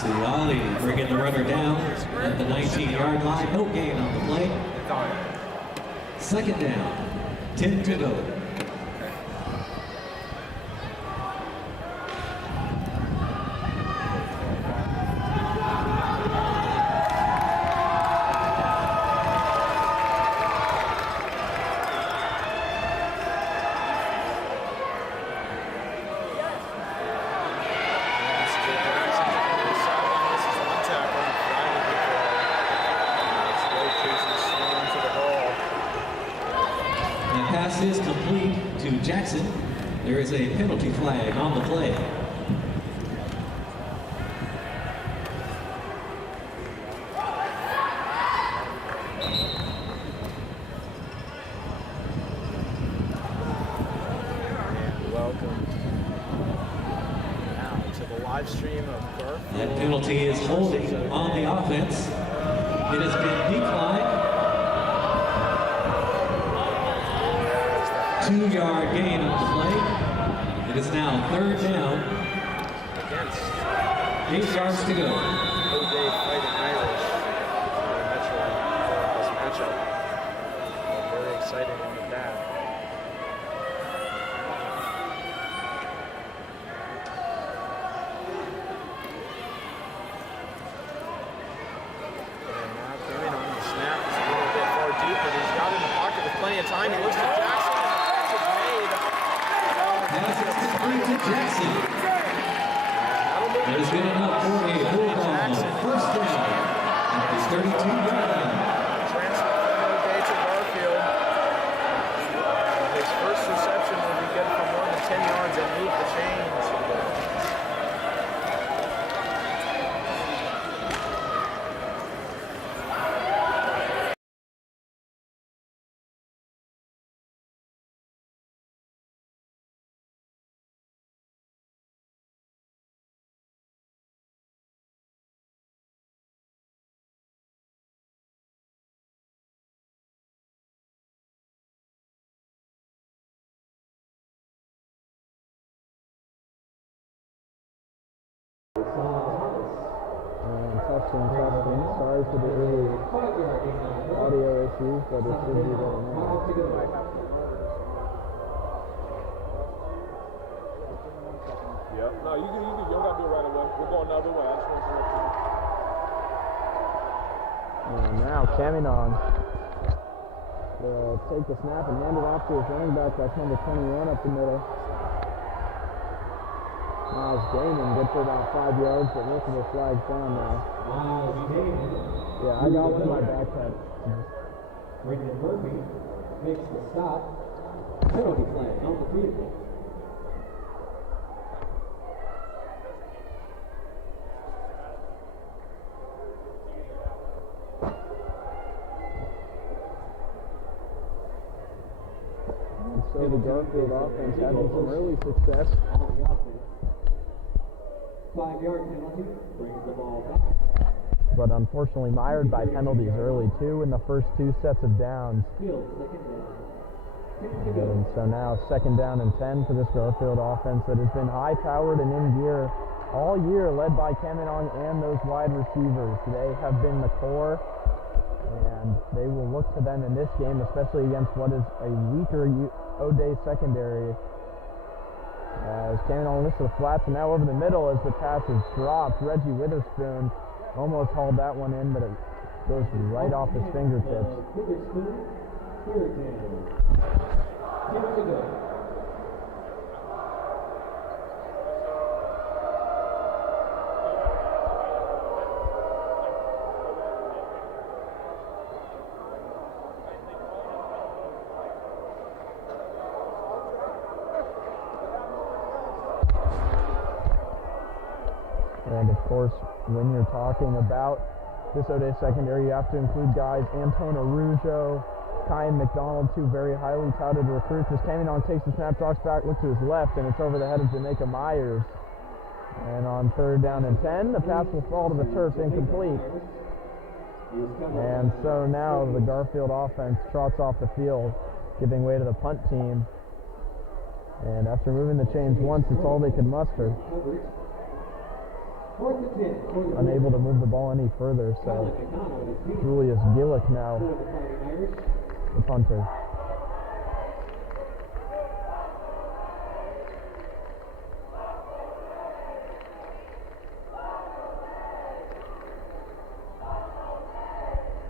Ciali bringing the runner down at the 19-yard line. No gain on the play. Second down, 10 to go. Is complete to Jackson. There is a penalty flag on the play. Welcome now to the live stream of Garfield. That penalty is holding on the offense. It has been declined. 2-yard gain on the play. It is now third down. 8 yards to go. Odea fighting Irish in the Metro Bulldogs matchup. Very exciting with that. And now coming on the snap is a little bit far deep, but he's got it in the pocket with plenty of time. He looks to Jackson. Jackson. That is good enough for a bulldog. First down at the 32-yard line. Transfer from Odea to Garfield. His first reception will be good for more than 10 yards and move the chains. Testing. Sorry for the early audio issues, but it should be there now. Yeah. No, you don't got to do it right away. We're going the other way. And now Caminon will take the snap and hand it off to his running back. That's number 21 up the middle. Miles Damon gets it about 5 yards, but most of the flag's down now. Miles Damon. Yeah, I got one in my backpack. Brendan Murphy makes the stop. Penalty flag on the vehicle. And so the Garfield offense having some early success. 5-yard penalty brings the ball back. But unfortunately mired by penalties early too in the first 2 sets of downs. And so now second down and 10 for this Garfield offense that has been high powered and in gear all year, led by Caminon and those wide receivers. They have been the core, and they will look to them in this game, especially against what is a weaker Odea secondary. As Caminon lifts to the flats, and now over the middle as the pass is dropped. Reggie Witherspoon almost hauled that one in, but it goes right off his fingertips. Witherspoon, here it is. 10 to go. And of course, when you're talking about this Odea secondary, you have to include guys Anton Arujo, Kyan McDonald, 2 very highly touted recruits. As Caminon takes the snap, drops back, looks to his left, and it's over the head of Jamaica Myers. And on third down and 10, the pass will fall to the turf, incomplete. And so now the Garfield offense trots off the field, giving way to the punt team. And after moving the chains once, it's all they could muster. 4th and 10. unable to move the ball any further, so Julius Gillick now the punter.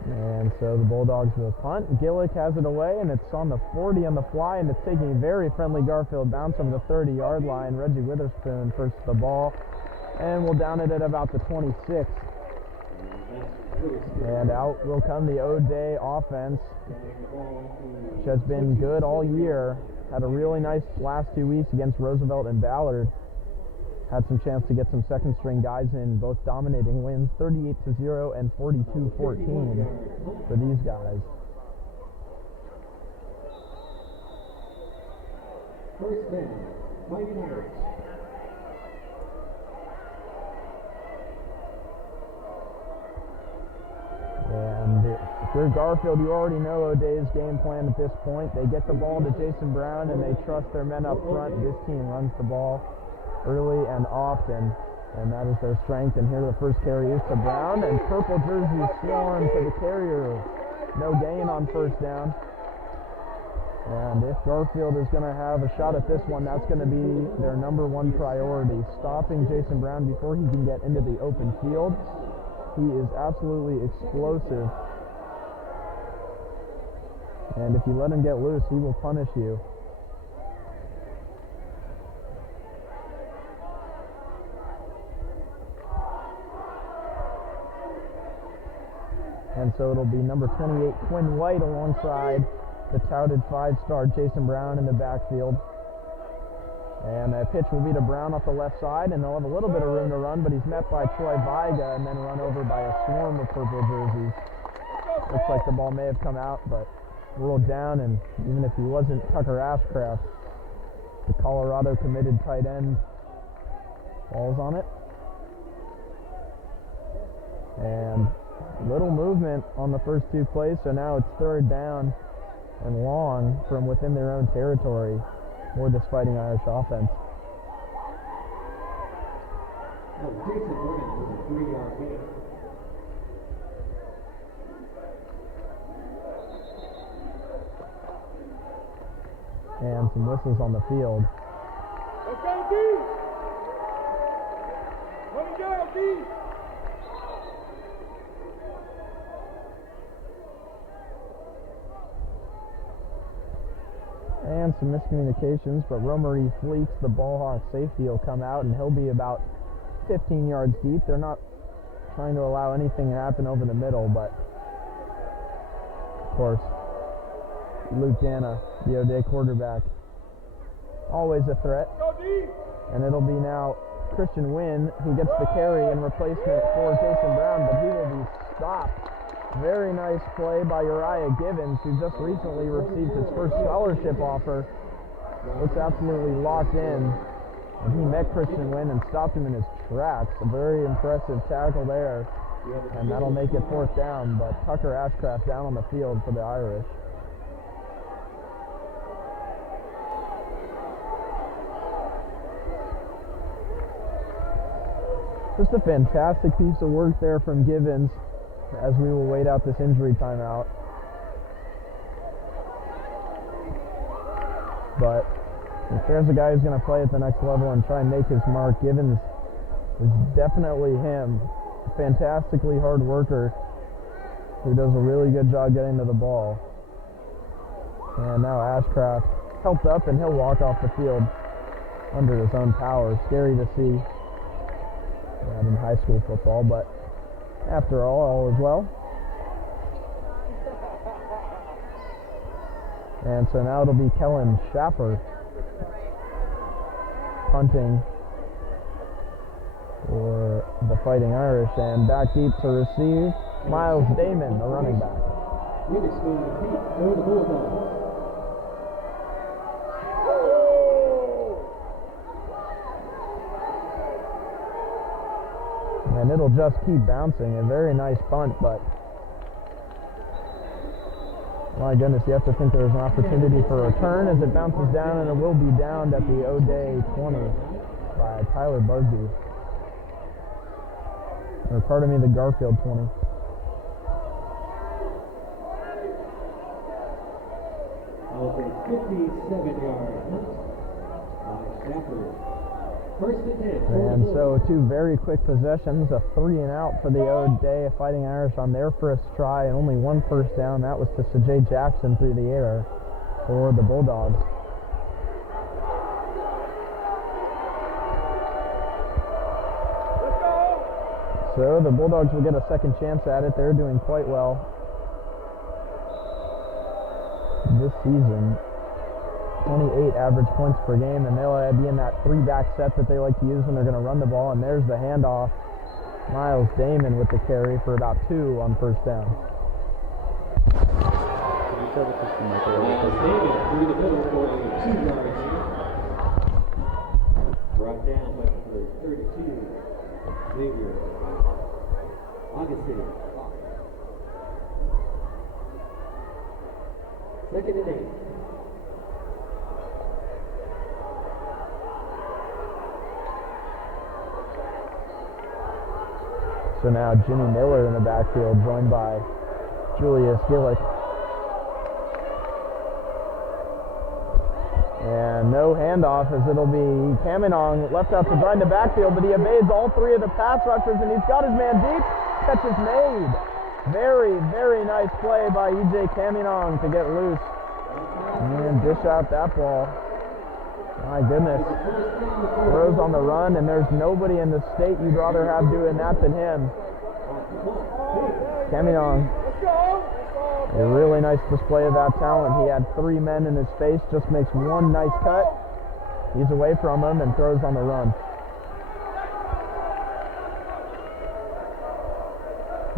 And so the Bulldogs will punt. Gillick has it away, and it's on the 40 on the fly, and it's taking a very friendly Garfield bounce over the 30-yard line. Reggie Witherspoon first the ball, and we'll down it at about the 26. And out will come the Odea offense, which has been good all year. Had a really nice last 2 weeks against Roosevelt and Ballard. Had some chance to get some second-string guys in, both dominating wins, 38-0 and 42-14 for these guys. First down, Fighting Irish. And if you're Garfield, you already know Odea's game plan at this point. They get the ball to Jason Brown, and they trust their men up front. This team runs the ball early and often, and that is their strength. And here the first carry is to Brown, and purple jersey swarm to the carrier. No gain on first down. And if Garfield is going to have a shot at this one, that's going to be their number one priority, stopping Jason Brown before he can get into the open field. He is absolutely explosive, and if you let him get loose, he will punish you. And so it'll be number 28, Quinn White, alongside the touted 5-star Jason Brown in the backfield. And a pitch will be to Brown off the left side, and they'll have a little bit of room to run, but he's met by Troy Viga and then run over by a swarm of purple jerseys. Looks like the ball may have come out, but rolled down, and even if he wasn't Tucker Ashcraft, the Colorado committed tight end, falls on it. And little movement on the first two plays, so now it's third down and long from within their own territory for this Fighting Irish offense. Jason Brown with a 3-yard gain. And some whistles on the field. Let's go, D! Money down, D! And some miscommunications, but Romery Fleets, the ball hawk safety, will come out, and he'll be about 15 yards deep. They're not trying to allow anything to happen over the middle, but of course, Luke Dana, the Odea quarterback, always a threat. And it'll be now Christian Wynn who gets the carry in replacement for Jason Brown, but he will be stopped. Very nice play by Uriah Givens, who just recently received his first scholarship offer. Looks absolutely locked in, and he met Christian Wynn and stopped him in his tracks. A very impressive tackle there, and that'll make it fourth down, but Tucker Ashcraft down on the field for the Irish. Just a fantastic piece of work there from Givens as we will wait out this injury timeout. But if there's a guy who's going to play at the next level and try and make his mark, Givens is definitely him. A fantastically hard worker who does a really good job getting to the ball. And now Ashcraft helped up, and he'll walk off the field under his own power. Scary to see that in high school football, but after all is well. And so now it'll be Kellen Schaffer punting for the Fighting Irish, and back deep to receive Miles Damon, the running back. Witherspoon for the Bulldogs. And it'll just keep bouncing. A very nice punt, but my goodness, you have to think there's an opportunity for a return as it bounces down, and it will be downed at the Odea 20 by Tyler Bugsby. Or pardon me, the Garfield 20. Okay, 57-yard hunt by Stafford. First and 10. And so two very quick possessions, a 3 and out for the Odea Fighting Irish on their first try, and only one first down. That was to Sajay Jackson through the air for the Bulldogs. So the Bulldogs will get a second chance at it. They're doing quite well this season. 28 average points per game, and they'll be in that 3-back set that they like to use when they're going to run the ball. And there's the handoff. Miles Damon with the carry for about 2 on first down. Miles Davis through the middle for a 2-yard gain. Brought down by number 32, Xavier Augustine. Second and 8. So now Jimmy Miller in the backfield, joined by Julius Gillick. And no handoff, as it'll be Caminong left out to drive the backfield, but he evades all 3 of the pass rushers, and he's got his man deep. Catch is made. Very, very nice play by E.J. Caminong to get loose and dish out that ball. My goodness. Throws on the run, and there's nobody in the state you'd rather have doing that than him. Caminong. A really nice display of that talent. He had 3 men in his face, just makes one nice cut. He's away from him and throws on the run.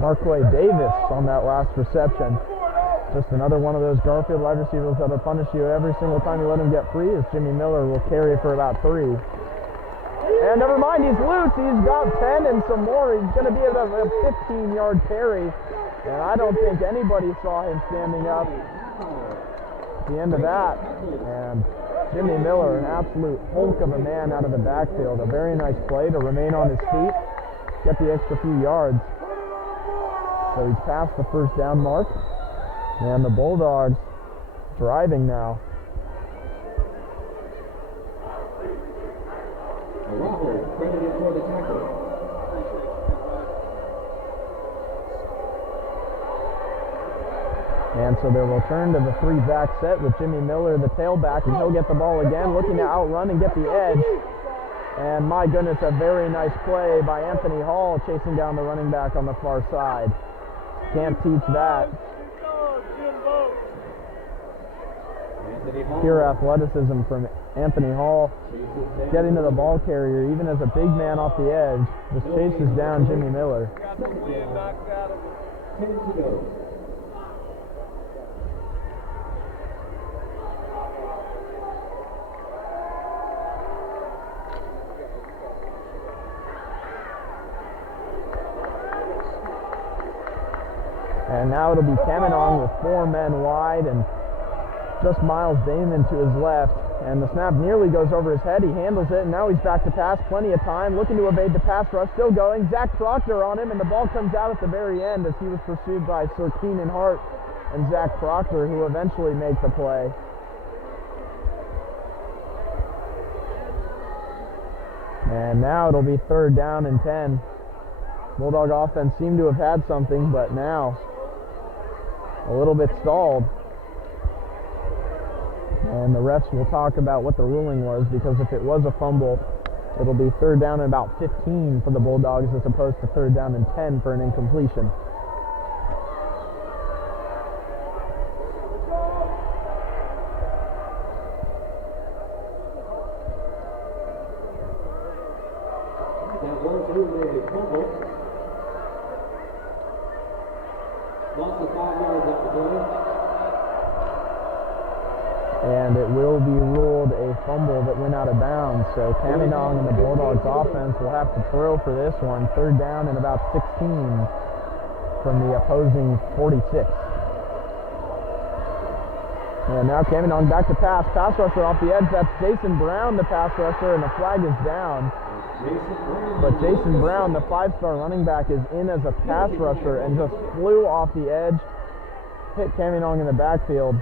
Marquay Davis on that last reception. Just another one of those Garfield wide receivers that'll punish you every single time you let him get free, as Jimmy Miller will carry for about 3. And never mind, he's loose. He's got 10 and some more. He's going to be at a 15-yard carry. And I don't think anybody saw him standing up at the end of that. And Jimmy Miller, an absolute hulk of a man out of the backfield. A very nice play to remain on his feet, get the extra few yards. So he's past the first down mark. And the Bulldogs driving now. Araujo credited for the tackle. And so they'll return to the 3-back set with Jimmy Miller, the tailback, and he'll get the ball again, looking to outrun and get the edge. And my goodness, a very nice play by Anthony Hall, chasing down the running back on the far side. Can't teach that. Pure athleticism from Anthony Hall, getting to the ball carrier, even as a big man off the edge, just chases down Jimmy Miller. 10 to go. And now it'll be Caminong with 4 men wide and just Miles Damon to his left. And the snap nearly goes over his head. He handles it, and now he's back to pass. Plenty of time, looking to evade the pass rush. Still going. Zach Proctor on him, and the ball comes out at the very end as he was pursued by Sir Keenan Hart and Zach Proctor, who eventually make the play. And now it'll be 3rd down and 10. Bulldog offense seemed to have had something, but now a little bit stalled. And the refs will talk about what the ruling was, because if it was a fumble, it'll be 3rd down and about 15 for the Bulldogs as opposed to 3rd down and 10 for an incompletion. That was ruled a fumble. Loss of 5 yards up the play. And it will be ruled a fumble that went out of bounds. So Caminong and the Bulldogs offense will have to throw for this one. 3rd down and about 16 from the opposing 46. And now Caminong back to pass. Pass rusher off the edge. That's Jason Brown, the pass rusher, and the flag is down. But Jason Brown, the 5-star running back, is in as a pass rusher and just flew off the edge, hit Caminong in the backfield.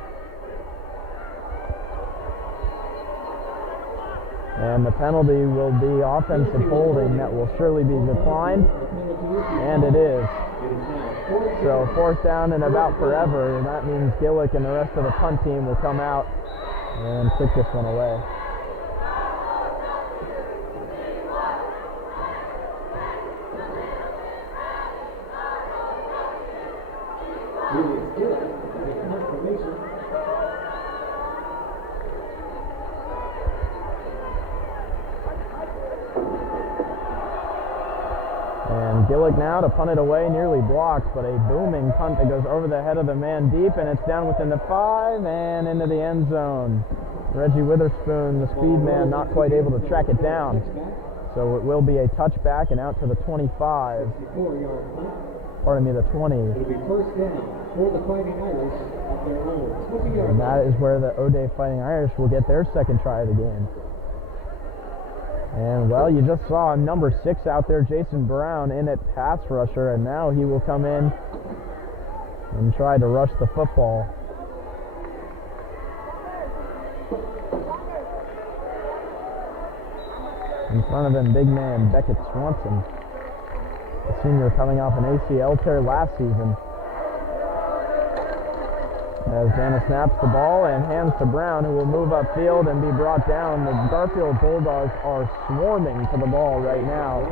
And the penalty will be offensive holding that will surely be declined, and it is. So 4th down and about forever, and that means Gillick and the rest of the punt team will come out and kick this one away. And Gillick now to punt it away, nearly blocked, but a booming punt that goes over the head of the man deep, and it's down within the 5 and into the end zone. Reggie Witherspoon, the speed man, not quite able to track it down. So it will be a touchback and out to the 25. Pardon me, the 20. It'll be 1st down for the Fighting Irish at their own 20-yard And that is where the Odea Fighting Irish will get their second try of the game. And, well, you just saw number 6 out there, Jason Brown, in at pass rusher, and now he will come in and try to rush the football. In front of him, big man Beckett Swanson, the senior coming off an ACL tear last season. As Dana snaps the ball and hands to Brown, who will move upfield and be brought down. The Garfield Bulldogs are swarming to the ball right now,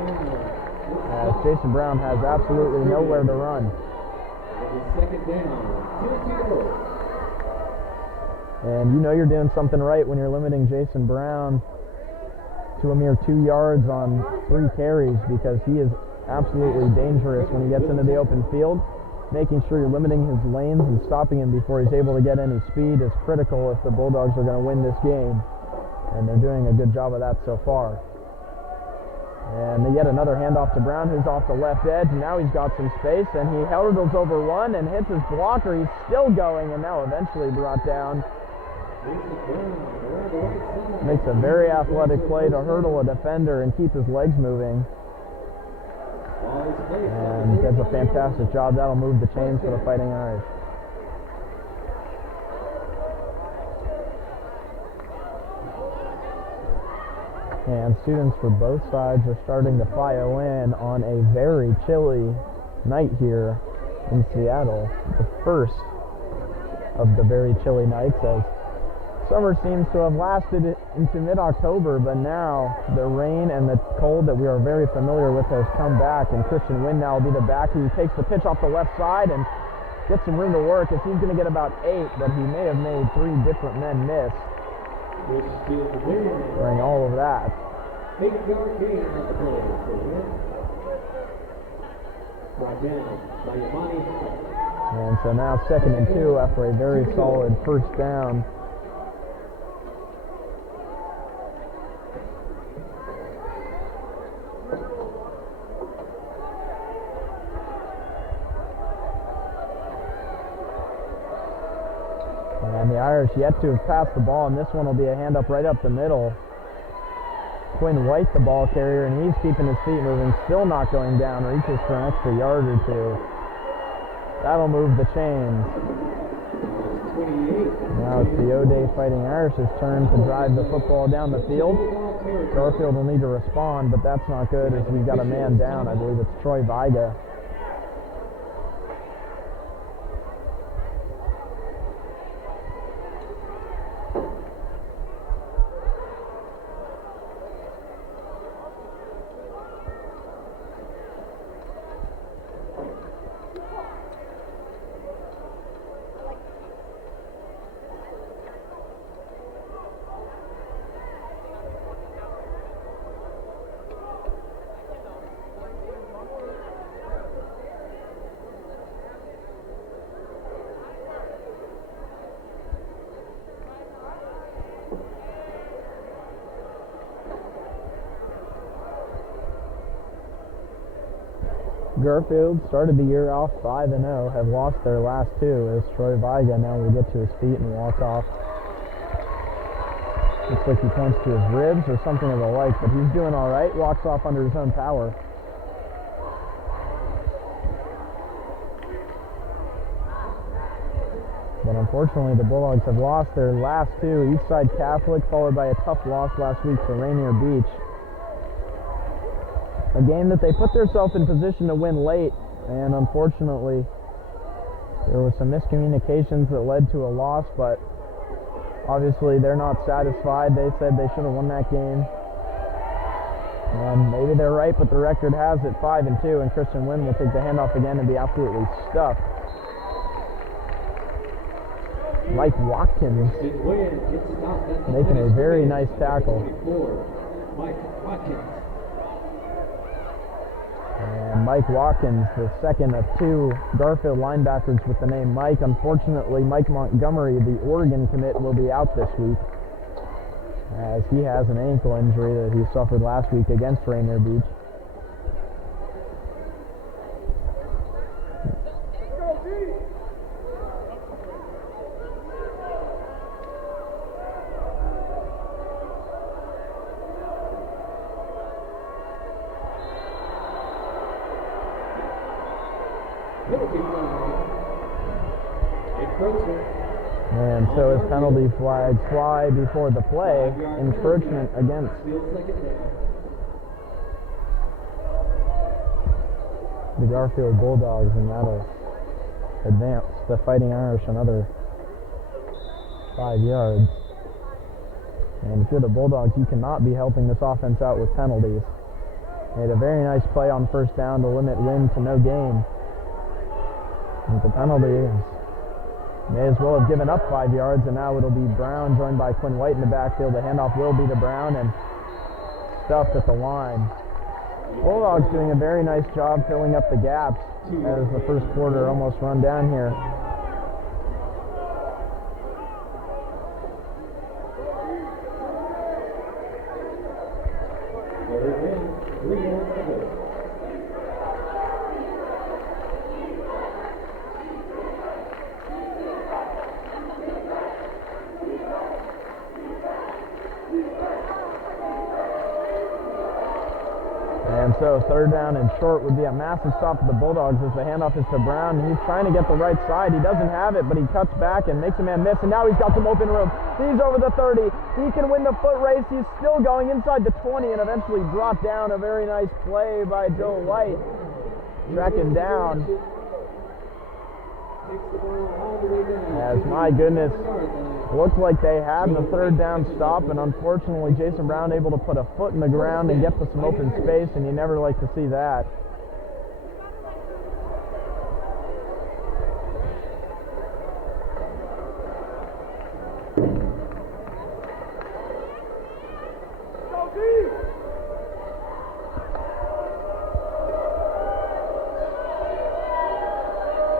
as Jason Brown has absolutely nowhere to run. 2nd down, 2 And you know you're doing something right when you're limiting Jason Brown to a mere 2 yards on 3 carries, because he is absolutely dangerous when he gets into the open field. Making sure you're limiting his lanes and stopping him before he's able to get any speed is critical if the Bulldogs are going to win this game. And they're doing a good job of that so far. And yet another handoff to Brown, who's off the left edge. And now he's got some space, and he hurdles over one and hits his blocker. He's still going, and now eventually brought down. Makes a very athletic play to hurdle a defender and keep his legs moving. And does a fantastic job. That'll move the chains for the Fighting Irish. And students for both sides are starting to file in on a very chilly night here in Seattle. The first of the very chilly nights, as summer seems to have lasted into mid-October, but now the rain and the cold that we are very familiar with has come back, and Christian Wynn now will be the back who takes the pitch off the left side and gets some room to work, as he's going to get about 8, but he may have made 3 different men miss during all of that. 8-yard gain on the play. Brought down by Yamani. And so now 2nd and 2 after a very solid 1st down. And the Irish yet to have passed the ball, and this one will be a hand-up right up the middle. Quinn White, the ball carrier, and he's keeping his feet moving, still not going down, reaches for an extra yard or 2. That'll move the chains. Now it's the Odea Fighting Irish's turn to drive the football down the field. Garfield will need to respond, but that's not good, as we've got a man down. I believe it's Troy Viga. Garfield started the year off 5-0, have lost their last 2, as Troy Viga now will get to his feet and walk off. Looks like he points to his ribs or something of the like, but he's doing all right. Walks off under his own power. But unfortunately, the Bulldogs have lost their last two. Eastside Catholic, followed by a tough loss last week to Rainier Beach. A game that they put themselves in position to win late, and unfortunately, there were some miscommunications that led to a loss, but obviously they're not satisfied. They said they should have won that game. And maybe they're right, but the record has it 5-2, and Christian Wynn will take the handoff again and be absolutely stuffed. Mike Watkins making a very nice tackle. And Mike Watkins, the second of two Garfield linebackers with the name Mike. Unfortunately, Mike Montgomery, the Oregon commit, will be out this week, as he has an ankle injury that he suffered last week against Rainier Beach. And so as penalty flags fly before the play, encroachment against the Garfield Bulldogs, and that'll advance the Fighting Irish another 5 yards. And if you're the Bulldogs, you cannot be helping this offense out with penalties. Made a very nice play on first down to limit Wynn to no gain. And the penalty may as well have given up 5 yards, and now it'll be Brown joined by Quinn White in the backfield. The handoff will be to Brown, and stuffed at the line. Bulldogs doing a very nice job filling up the gaps as the first quarter almost run down here. And so third down and short would be a massive stop for the Bulldogs as the handoff is to Brown. He's trying to get the right side. He doesn't have it, but he cuts back and makes a man miss, and now he's got some open room. He's over the 30. He can win the foot race. He's still going inside the 20 and eventually brought down. A very nice play by Joe White. Tracking down. As, my goodness, looked like they had the third down stop, and unfortunately Jason Brown able to put a foot in the ground and get to some open space, and you never like to see that.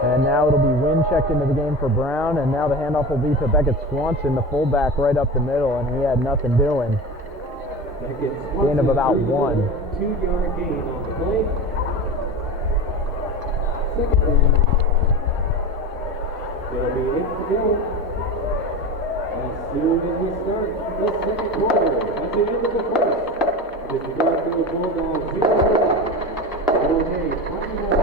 And now it'll be Wynn checked into the game for Brown, and now the handoff will be to Beckett Swanson, the fullback, right up the middle, and he had nothing doing. Gain of about 1. 2-yard gain on the play. Second down. It'll be in to go. As soon as we start the second quarter, at the end of the first, it's the Garfield Bulldogs 0. Odea 0.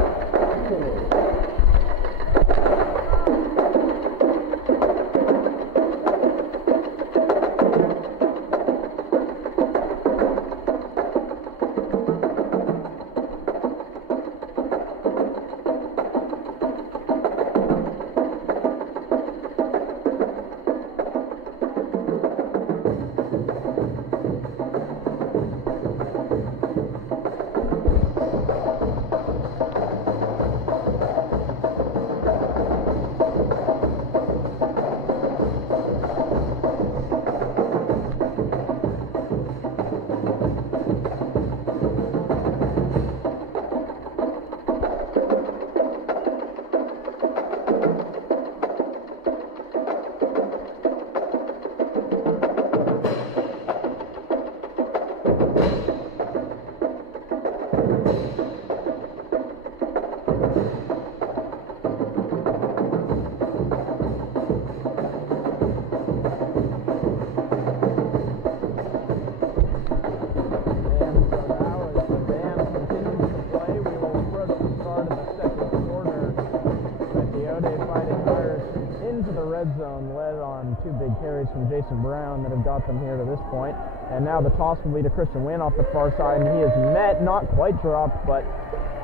good carries from Jason Brown that have got them here to this point. And now the toss will be to Christian Wynn off the far side, and he is met, not quite dropped, but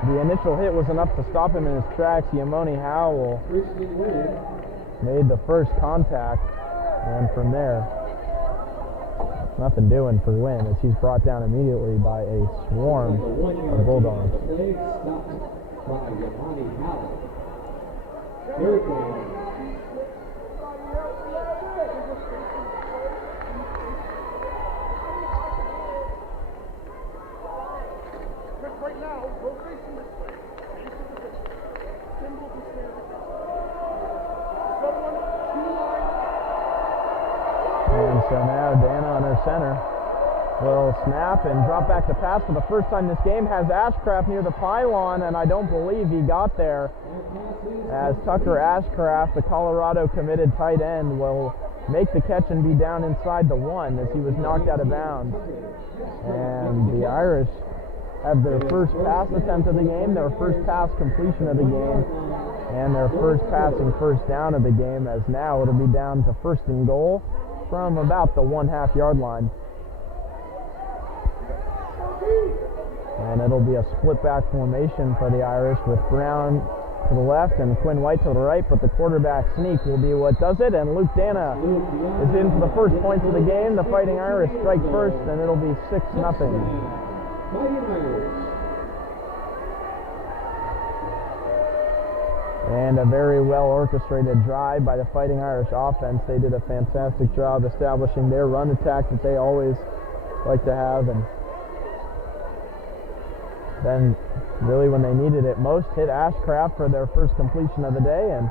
the initial hit was enough to stop him in his tracks. Yamoni Howell made the first contact, and from there, nothing doing for Wynn as he's brought down immediately by a swarm of Bulldogs. Play stopped by Yamoni Howell. Third down. Right now, rotation this way. Symbol to stand. Someone, two line. And so now Dana under center will snap and drop back to pass for the first time this game. Has Ashcraft near the pylon, and I don't believe he got there. As Tucker Ashcraft, the Colorado committed tight end, will make the catch and be down inside the one as he was knocked out of bounds. And the Irish have their first pass attempt of the game, their first pass completion of the game, and their first passing first down of the game, as now it'll be down to first and goal from about the 1.5 yard line. And it'll be a split back formation for the Irish with Brown to the left and Quinn White to the right, but the quarterback sneak will be what does it, and Luke Dana is in for the first points of the game. The Fighting Irish strike first, and it'll be 6-0. And a very well orchestrated drive by the Fighting Irish offense. They did a fantastic job establishing their run attack that they always like to have, and then really when they needed it most, hit Ashcraft for their first completion of the day. And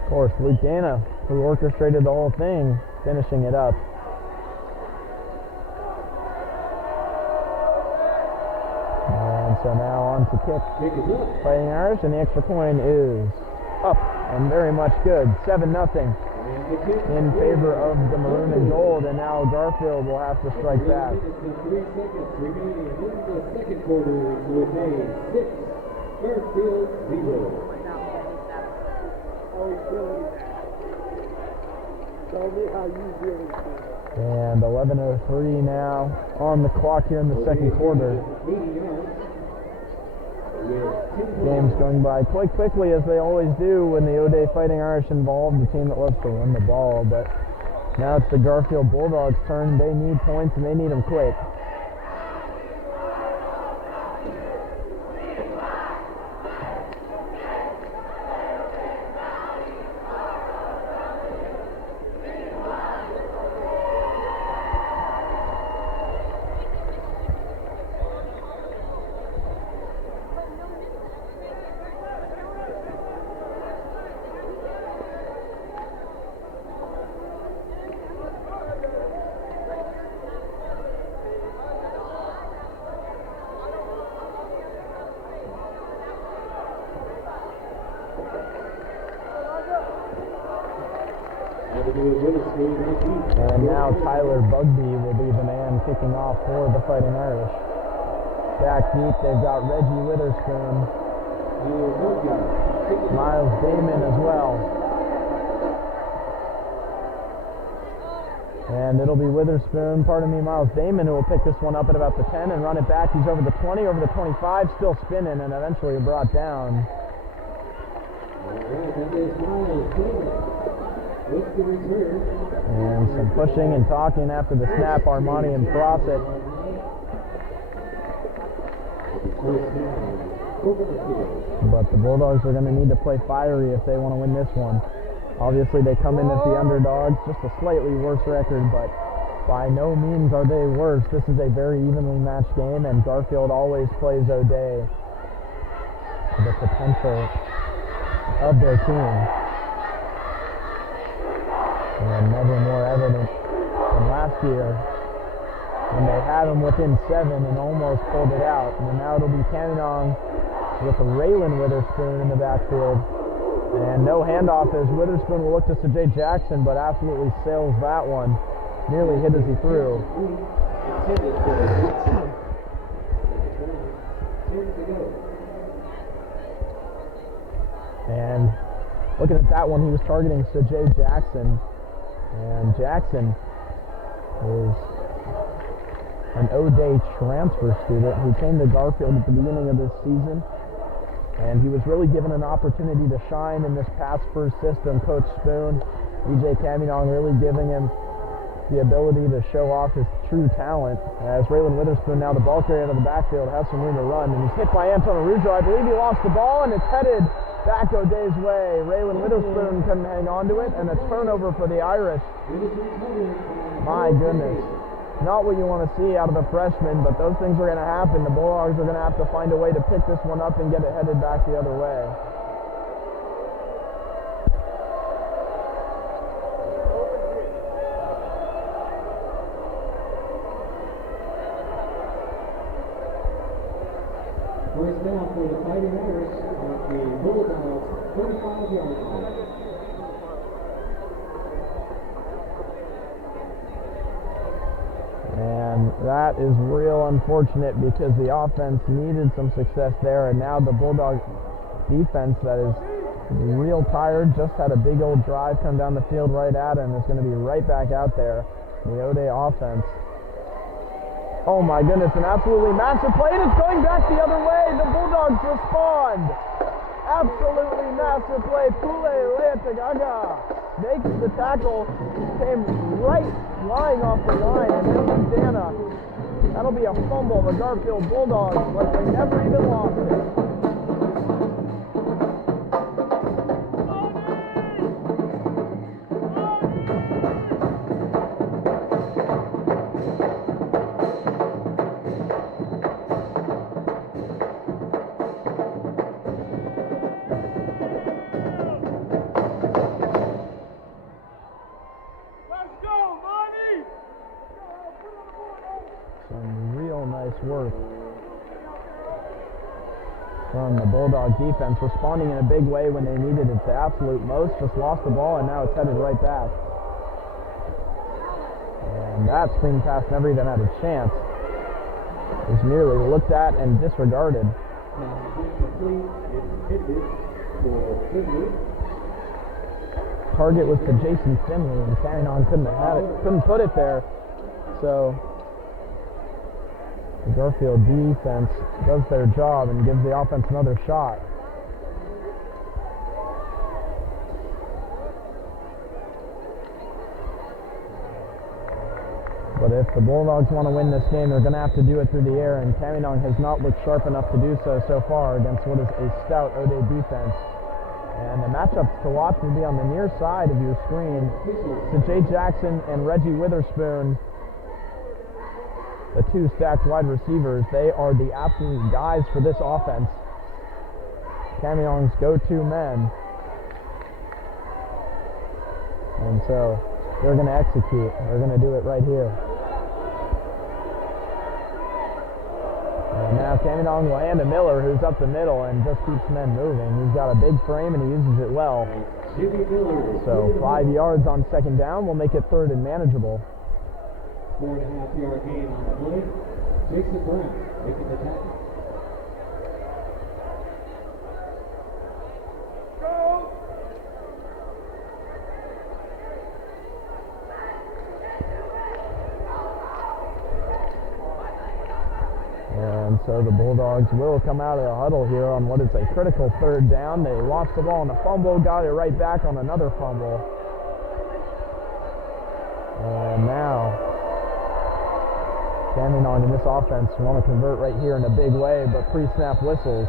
of course, Luke Dana, who orchestrated the whole thing, finishing it up. And so now on to kick. Fighting Irish, and the extra point is up and very much good. 7-0 in favor of the maroon and gold, and now Garfield will have to strike back. 3 seconds remaining in the second quarter with a 6, Garfield 0. Oh, he's feeling that. Tell me how you really feel. And 11:03 now on the clock here in the second quarter. Game's going by quite quickly, as they always do when the Odea Fighting Irish involved, the team that loves to run the ball. But now it's the Garfield Bulldogs' turn. They need points, and they need them quick. And now Tyler Bugby will be the man kicking off for the Fighting Irish. Back deep, they've got Reggie Witherspoon, Miles Damon as well. And it'll be Witherspoon, Miles Damon, who will pick this one up at about the 10 and run it back. He's over the 20, over the 25, still spinning, and eventually brought down. And some pushing and talking after the snap, Armani and Frossett. But the Bulldogs are going to need to play fiery if they want to win this one. Obviously they come in as the underdogs, just a slightly worse record, but by no means are they worse. This is a very evenly matched game, and Garfield always plays Odea to the potential of their team. And never more evident than last year when they had them within 7 and almost pulled it out. And now it'll be Caminong with Raylan Witherspoon in the backfield. And no handoff as Witherspoon will look to Sajay Jackson, but absolutely sails that one. Nearly hit as he threw. And looking at that one, he was targeting Jay Jackson. And Jackson is an Odea transfer student who came to Garfield at the beginning of this season. And he was really given an opportunity to shine in this pass-first system. Coach Spoon, DJ Caminong really giving him the ability to show off his true talent. As Raylan Witherspoon, now the ball carrier out of the backfield, has some room to run. And he's hit by Anton Arujo. I believe he lost the ball, and it's headed back Odea's way. Raylan Witherspoon couldn't hang on to it, and a turnover for the Irish. My goodness. Not what you want to see out of the freshman, but those things are going to happen. The Bulldogs are going to have to find a way to pick this one up and get it headed back the other way. First down for the Fighting Irish at the Bulldogs 35-yard line. And that is real unfortunate because the offense needed some success there, and now the Bulldog defense that is real tired just had a big old drive come down the field right at him. Is going to be right back out there. The Odea offense. Oh my goodness, an absolutely massive play, and it's going back the other way. The Bulldogs respond. Absolutely massive play. Pule Leatagaga makes the tackle, came right flying off the line, and then Dana. That'll be a fumble. The Garfield Bulldogs, like they never even lost it. Work from the Bulldog defense, responding in a big way when they needed it the absolute most. Just lost the ball, and now it's headed right back. And that screen pass never even had a chance. It was merely looked at and disregarded. Target was to Jason Finley, and Cannon couldn't have had it, couldn't put it there. So the Garfield defense does their job and gives the offense another shot. But if the Bulldogs want to win this game, they're going to have to do it through the air, and Caminong has not looked sharp enough to do so far against what is a stout Odea defense. And the matchups to watch will be on the near side of your screen. To Jay Jackson and Reggie Witherspoon, the two stacked wide receivers. They are the absolute guys for this offense. Caminong's go-to men. And so they're going to execute. They're going to do it right here. And now Caminong will hand to Miller, who's up the middle and just keeps men moving. He's got a big frame and he uses it well. So 5 yards on second down will make it third and manageable. 4.5-yard gain on the play. Jason Brown making the tackle. And so the Bulldogs will come out of the huddle here on what is a critical third down. They lost the ball on a fumble, got it right back on another fumble. And now Caminong in this offense want to convert right here in a big way, but pre-snap whistles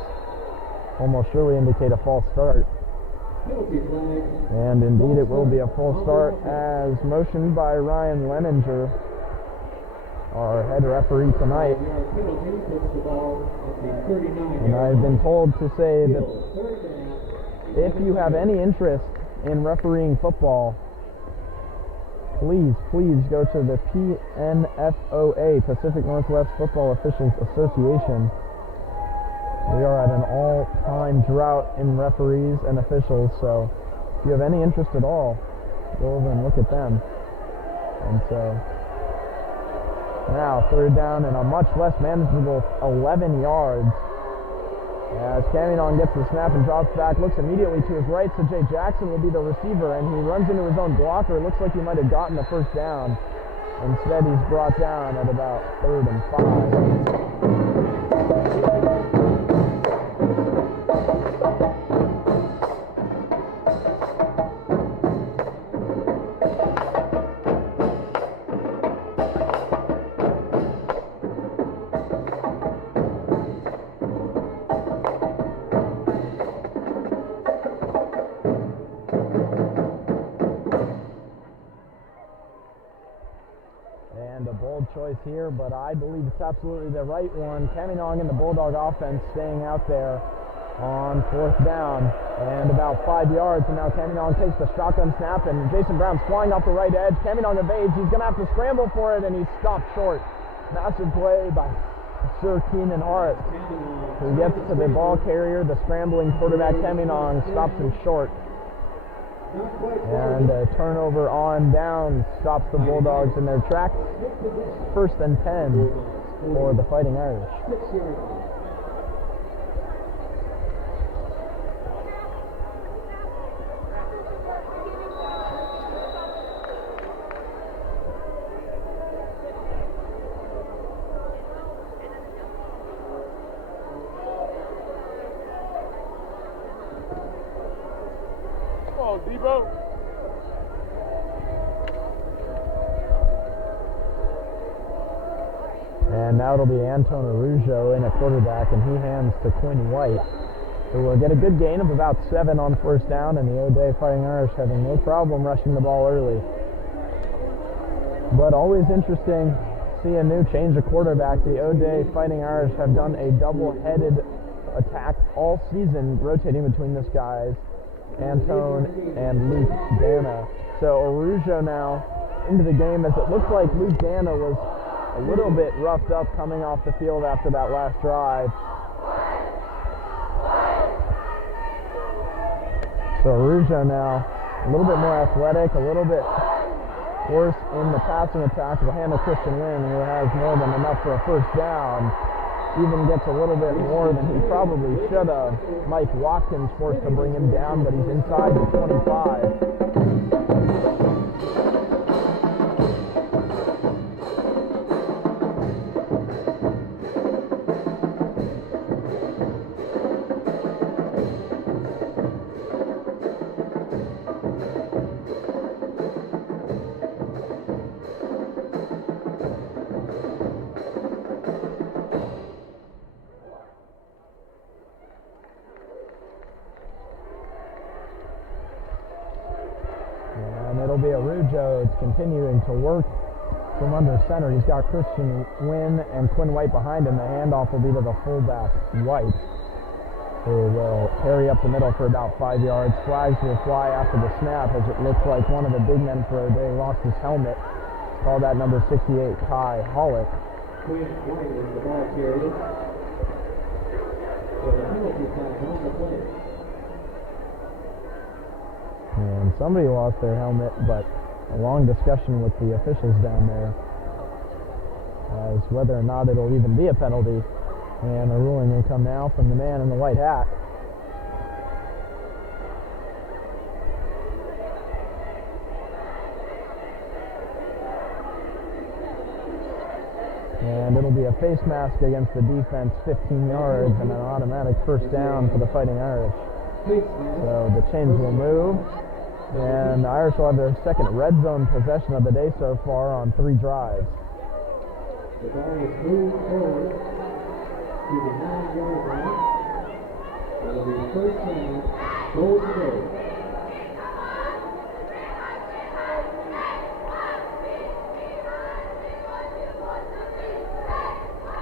almost surely indicate a false start. And indeed it will be a false start as motioned by Ryan Leninger, our head referee tonight. And I've been told to say that if you have any interest in refereeing football, please go to the PNFOA, Pacific Northwest Football Officials Association. We are at an all-time drought in referees and officials, so if you have any interest at all, go over and look at them. And so now third down and a much less manageable 11 yards. As Caminon gets the snap and drops back, looks immediately to his right, so Jay Jackson will be the receiver, and he runs into his own blocker. Looks like he might have gotten the first down. Instead, he's brought down at about 3rd and 5. Choice here, but I believe it's absolutely the right one. Caminon and the Bulldog offense staying out there on 4th down and about 5 yards, and now Caminon takes the shotgun snap, and Jason Brown's flying off the right edge. Caminon evades. He's going to have to scramble for it, and he's stopped short. Massive play by Sir Keenan Hart, who gets to the ball carrier. The scrambling quarterback Caminon stops him short. And a turnover on down stops the Bulldogs in their tracks. 1st and 10 for the Fighting Irish. Debo. And now it'll be Anton Arujo in a quarterback, and he hands to Quinn White, who will get a good gain of about 7 on 1st down, and the Odea Fighting Irish having no problem rushing the ball early. But always interesting to see a new change of quarterback. The Odea Fighting Irish have done a double-headed attack all season, rotating between these guys, Antone and Luke Dana. So Arujo now into the game, as it looks like Luke Dana was a little bit roughed up coming off the field after that last drive. So Arujo now a little bit more athletic, a little bit worse in the passing attack. Will handle Christian Lynn, who has more than enough for a 1st down. Even gets a little bit more than he probably should have. Mike Watkins forced to bring him down, but he's inside the 25. Arujo continuing to work from under center. He's got Christian Wynn and Quinn White behind him. The handoff will be to the fullback, White, who will carry up the middle for about 5 yards. Flags will fly after the snap, as it looks like one of the big men for Odea lost his helmet. Call that number 68, Kai Hollick. Quinn White is the ball carrier. So the penalty flag on the play. And somebody lost their helmet, but a long discussion with the officials down there as whether or not it'll even be a penalty. And a ruling will come now from the man in the white hat. And it'll be a face mask against the defense, 15 yards, and an automatic 1st down for the Fighting Irish. So the chains will move, and the Irish will have their 2nd red zone possession of the day so far on 3 drives. The ball is moved forward to the 9-yard line. It'll be 1st down, goal to go.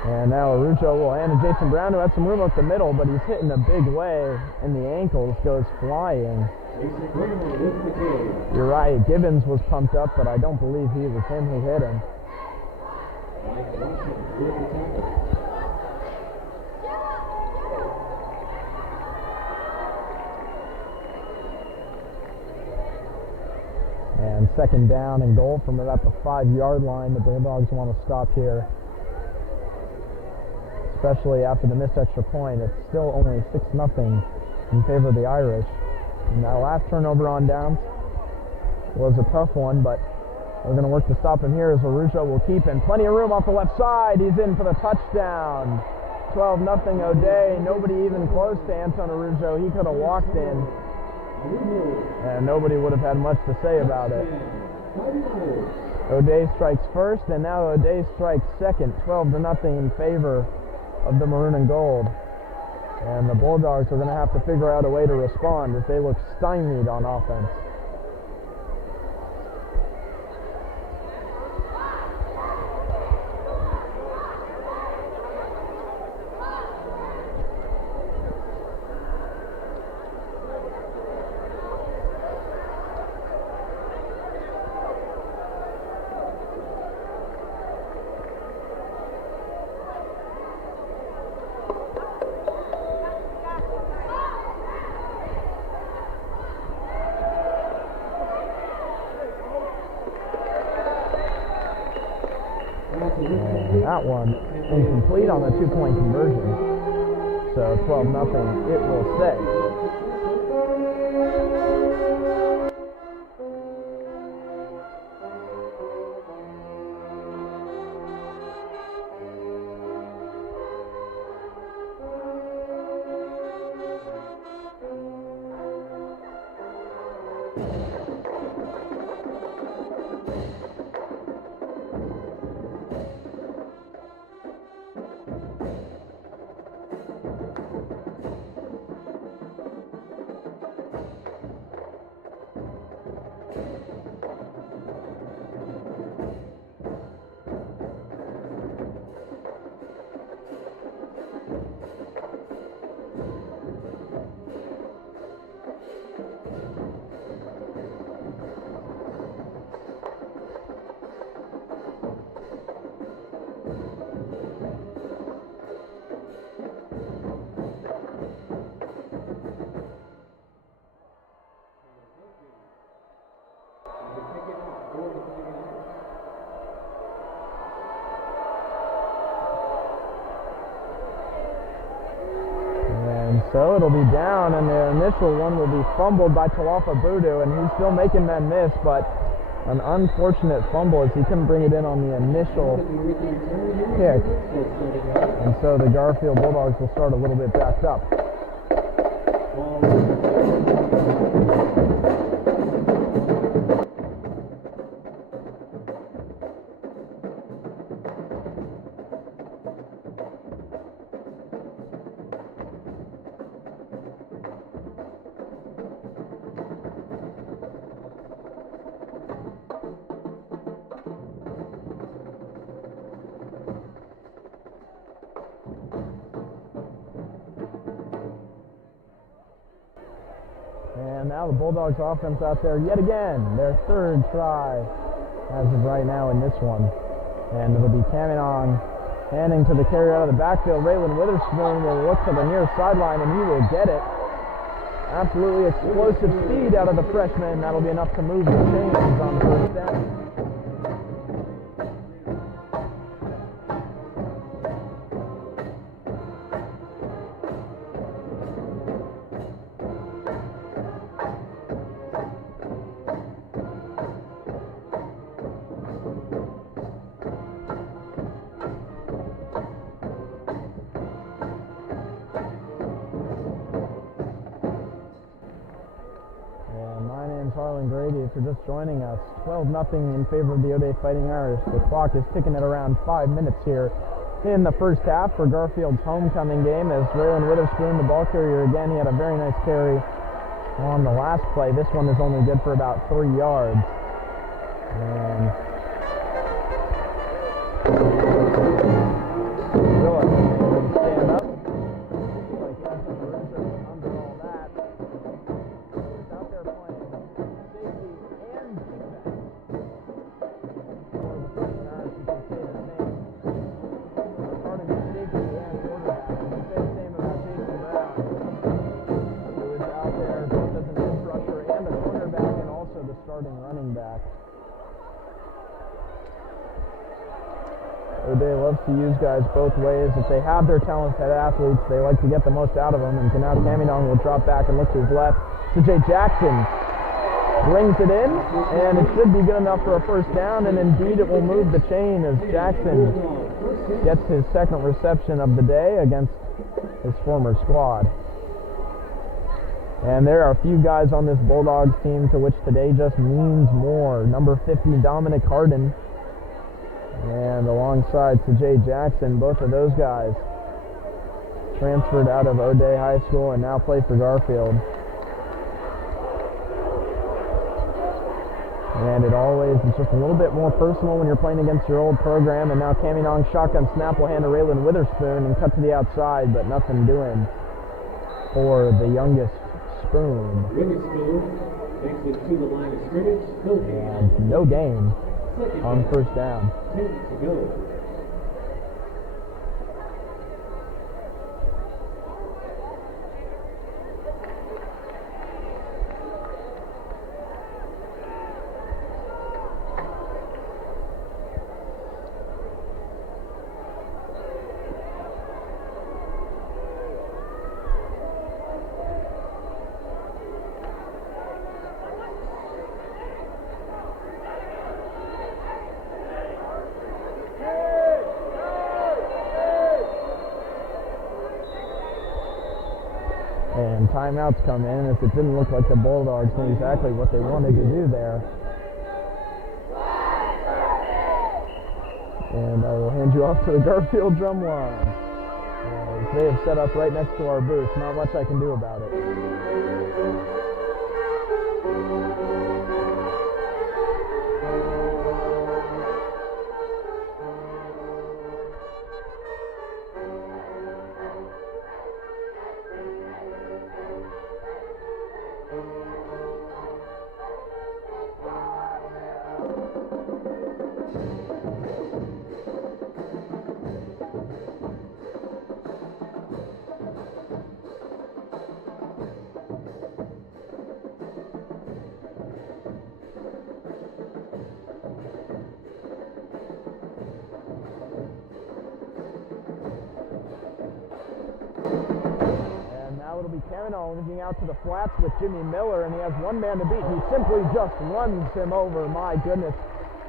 And now Arujo will hand to Jason Brown, who had some room up the middle, but he's hitting a big way, and the ankles goes flying. Jason Brown with the carry. You're right, Gibbons was pumped up, but I don't believe he was him who hit him. Mike Watkins with the tackle. And 2nd down and goal from about the 5-yard line. The Bulldogs want to stop here. especially after the missed extra point. It's still only 6-0 in favor of the Irish. And that last turnover on downs was a tough one, but we're going to work to stop him here as Arujo will keep him. Plenty of room off the left side. He's in for the touchdown. 12-0 Odea. Nobody even close to Anton Arujo. He could have walked in, and nobody would have had much to say about it. Odea strikes first, and now Odea strikes second. 12-0 in favor of the maroon and gold. And the Bulldogs are going to have to figure out a way to respond as they look stymied on offense. And that one incomplete on the 2-point conversion. So 12-0 it will stay. So it'll be down, and the initial one will be fumbled by Talafa Budu, and he's still making men miss, but an unfortunate fumble as he couldn't bring it in on the initial kick. And so the Garfield Bulldogs will start a little bit backed up. And now the Bulldogs offense out there yet again, their third try as of right now in this one. And it'll be Caminong handing to the carry out of the backfield. Raylan Witherspoon will look to the near sideline, and he will get it. Absolutely explosive speed out of the freshman. That'll be enough to move the chains on first down. If you're just joining us, 12-0 in favor of the Odea Fighting Irish. The clock is ticking at around 5 minutes here in the first half for Garfield's homecoming game as Raylan Witherspoon, the ball carrier again, he had a very nice carry on the last play. This one is only good for about 3 yards. And Willa will stand up. Like Anton Arujo under all that. He's out there playing safety and defense. For the Fighting Irish, you can say the same. Regarding the safety and quarterback, you can say the same about Jason Brown, who is out there both as an edge rusher and a cornerback and also the starting running back. loves to use guys both ways. If they have their talented athletes, they like to get the most out of them. And so now Caminong will drop back and look to his left. Jay Jackson brings it in, and it should be good enough for a first down, and indeed it will move the chain as Jackson gets his second reception of the day against his former squad. And there are a few guys on this Bulldogs team to which today just means more. Number 50, Dominic Harden, and alongside Jay Jackson, both of those guys transferred out of Odea High School and now play for Garfield. And it always is just a little bit more personal when you're playing against your old program. And now Caminong shotgun snap will hand to Raylan Witherspoon and cut to the outside, but nothing doing for the youngest Spoon. Witherspoon takes it to the line of scrimmage. And no gain on first down. 10 to go. And timeouts come in as it didn't look like the Bulldogs knew exactly what they wanted to do there. And I will hand you off to the Garfield drum line. They have set up right next to our booth. Not much I can do about it. It'll be Caminong looking out to the flats with Jimmy Miller, and he has one man to beat. He simply just runs him over. My goodness,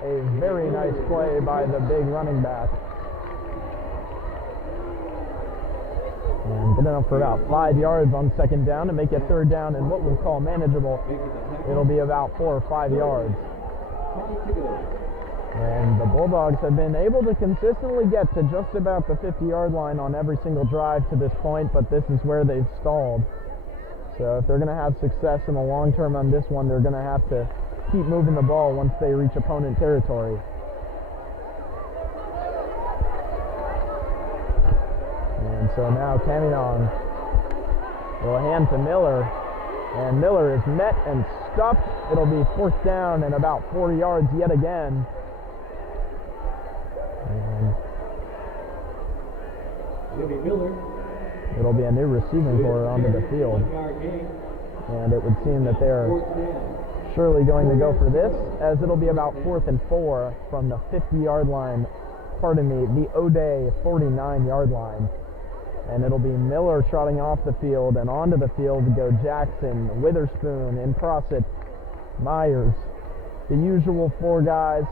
a very nice play by the big running back. And good enough for about 5 yards on second down to make it third down and what we'll call manageable. It'll be about 4 or 5 yards. And the Bulldogs have been able to consistently get to just about the 50-yard line on every single drive to this point, but this is where they've stalled. So if they're going to have success in the long term on this one, they're going to have to keep moving the ball once they reach opponent territory. And so now Caminong will hand to Miller, and Miller is met and stuffed. It'll be fourth down and about 4 yards yet again. And Jimmy Miller. It'll be a new receiving corps onto the field. And it would seem that they're surely going to go for this, as it'll be about 4th and 4 from the 50-yard line, the Odea 49-yard line. And it'll be Miller trotting off the field, and onto the field to go Jackson, Witherspoon, and Prossett, Myers. The usual 4 guys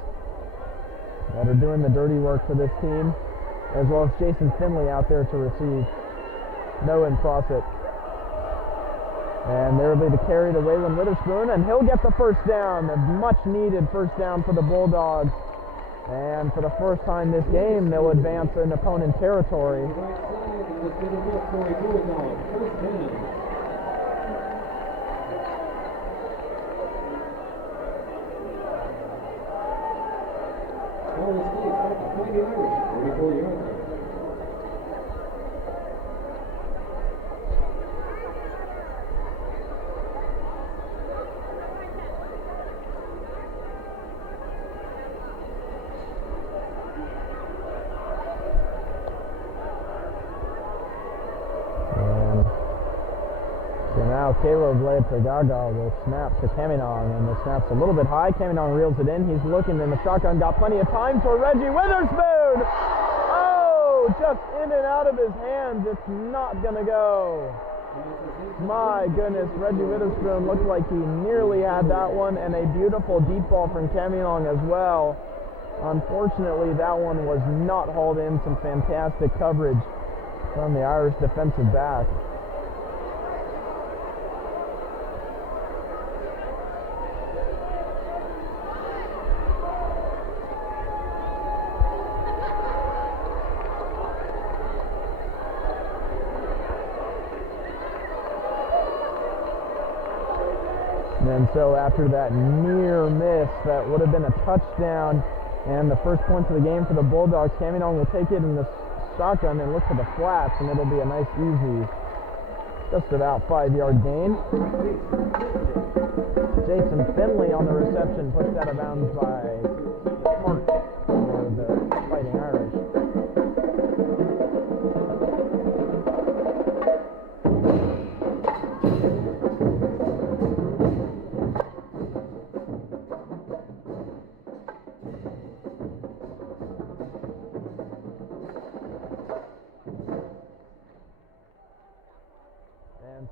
that are doing the dirty work for this team, as well as Jason Finley out there to receive. Noah and Prossett. And there will be the carry to Waylon Witherspoon, and he'll get the first down, a much-needed first down for the Bulldogs. And for the first time this game, they'll advance in opponent territory. Now Caleb Leitagaga will snap to Caminong, and the snap's a little bit high. Caminong reels it in. He's looking in the shotgun, got plenty of time for Reggie Witherspoon. just in and out of his hands. It's not going to go. My goodness, Reggie Witherspoon looked like he nearly had that one, and a beautiful deep ball from Caminong as well. Unfortunately, that one was not hauled in. Some fantastic coverage from the Irish defensive back. And so after that near miss, that would have been a touchdown and the first points of the game for the Bulldogs. Caminong will take it in the shotgun and look for the flats, and it'll be a nice easy, just about 5-yard gain. Jason Finley on the reception, pushed out of bounds by Smart for the Fighting Irish.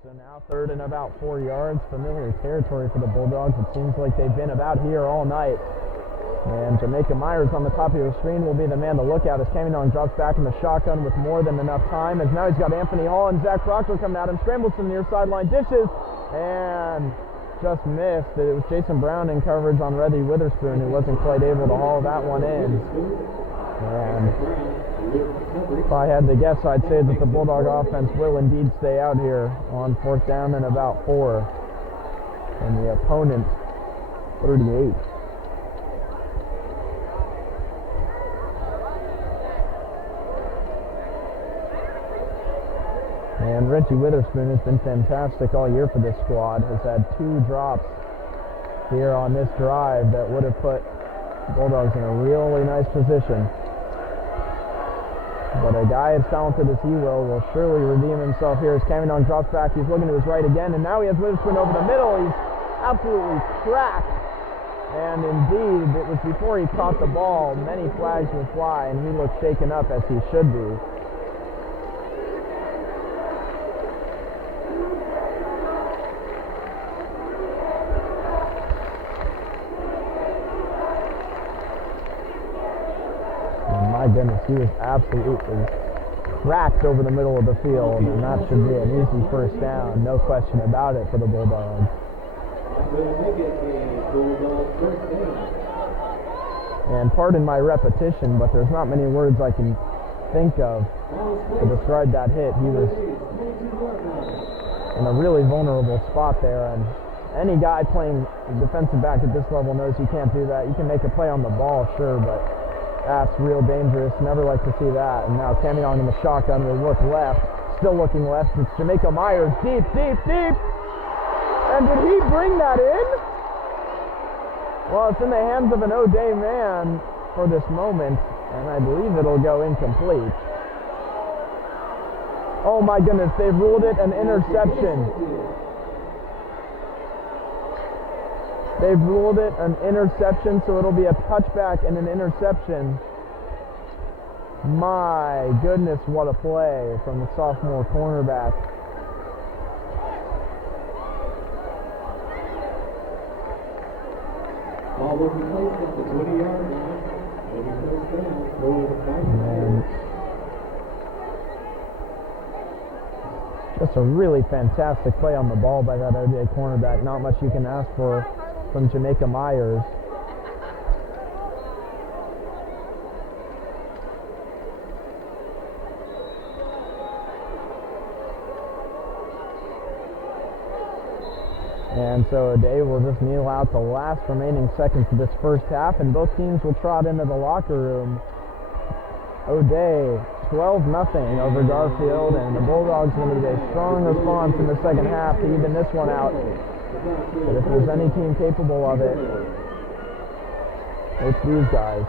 So now third and about 4 yards, familiar territory for the Bulldogs. It seems like they've been about here all night. And Jamaica Myers on the top of your screen will be the man to look at as Caminong drops back in the shotgun with more than enough time. As now he's got Anthony Hall and Zach Proctor coming at him. Scrambles to the near sideline, dishes, and just missed. It was Jason Brown in coverage on Reggie Witherspoon who wasn't quite able to haul that one in. And if I had to guess, I'd say that the Bulldog offense will indeed stay out here on fourth down and about 4. And the opponent, 38. And Reggie Witherspoon has been fantastic all year for this squad. Has had 2 drops here on this drive that would have put the Bulldogs in a really nice position. But a guy as talented as he will surely redeem himself here as Caminong drops back. He's looking to his right again, and now he has Witherspoon over the middle. He's absolutely cracked. And indeed, it was before he caught the ball. Many flags will fly, and he looks shaken up as he should be. My goodness, he was absolutely cracked over the middle of the field, and that should be an easy first down, no question about it for the Bulldogs. And pardon my repetition, but there's not many words I can think of to describe that hit. He was in a really vulnerable spot there, and any guy playing defensive back at this level knows you can't do that. You can make a play on the ball, sure, but that's real dangerous. Never like to see that. And now Caminong in the shotgun will look left. Still looking left. It's Jamaica Myers. Deep, deep, deep. And did he bring that in? Well, it's in the hands of an Odea man for this moment, and I believe it'll go incomplete. Oh my goodness, they've ruled it an interception. They've ruled it an interception, so it'll be a touchback and an interception. My goodness, what a play from the sophomore cornerback. Ball will be placed at the 20-yard line. It'll be first down for the Fighting. Just a really fantastic play on the ball by that Odea cornerback. Not much you can ask for from Jamaica Myers. And so Odea will just kneel out the last remaining seconds of this first half, and both teams will trot into the locker room. Odea 12-0 over Garfield, and the Bulldogs will need a strong response in the second half to even this one out. But if there's any team capable of it, it's these guys.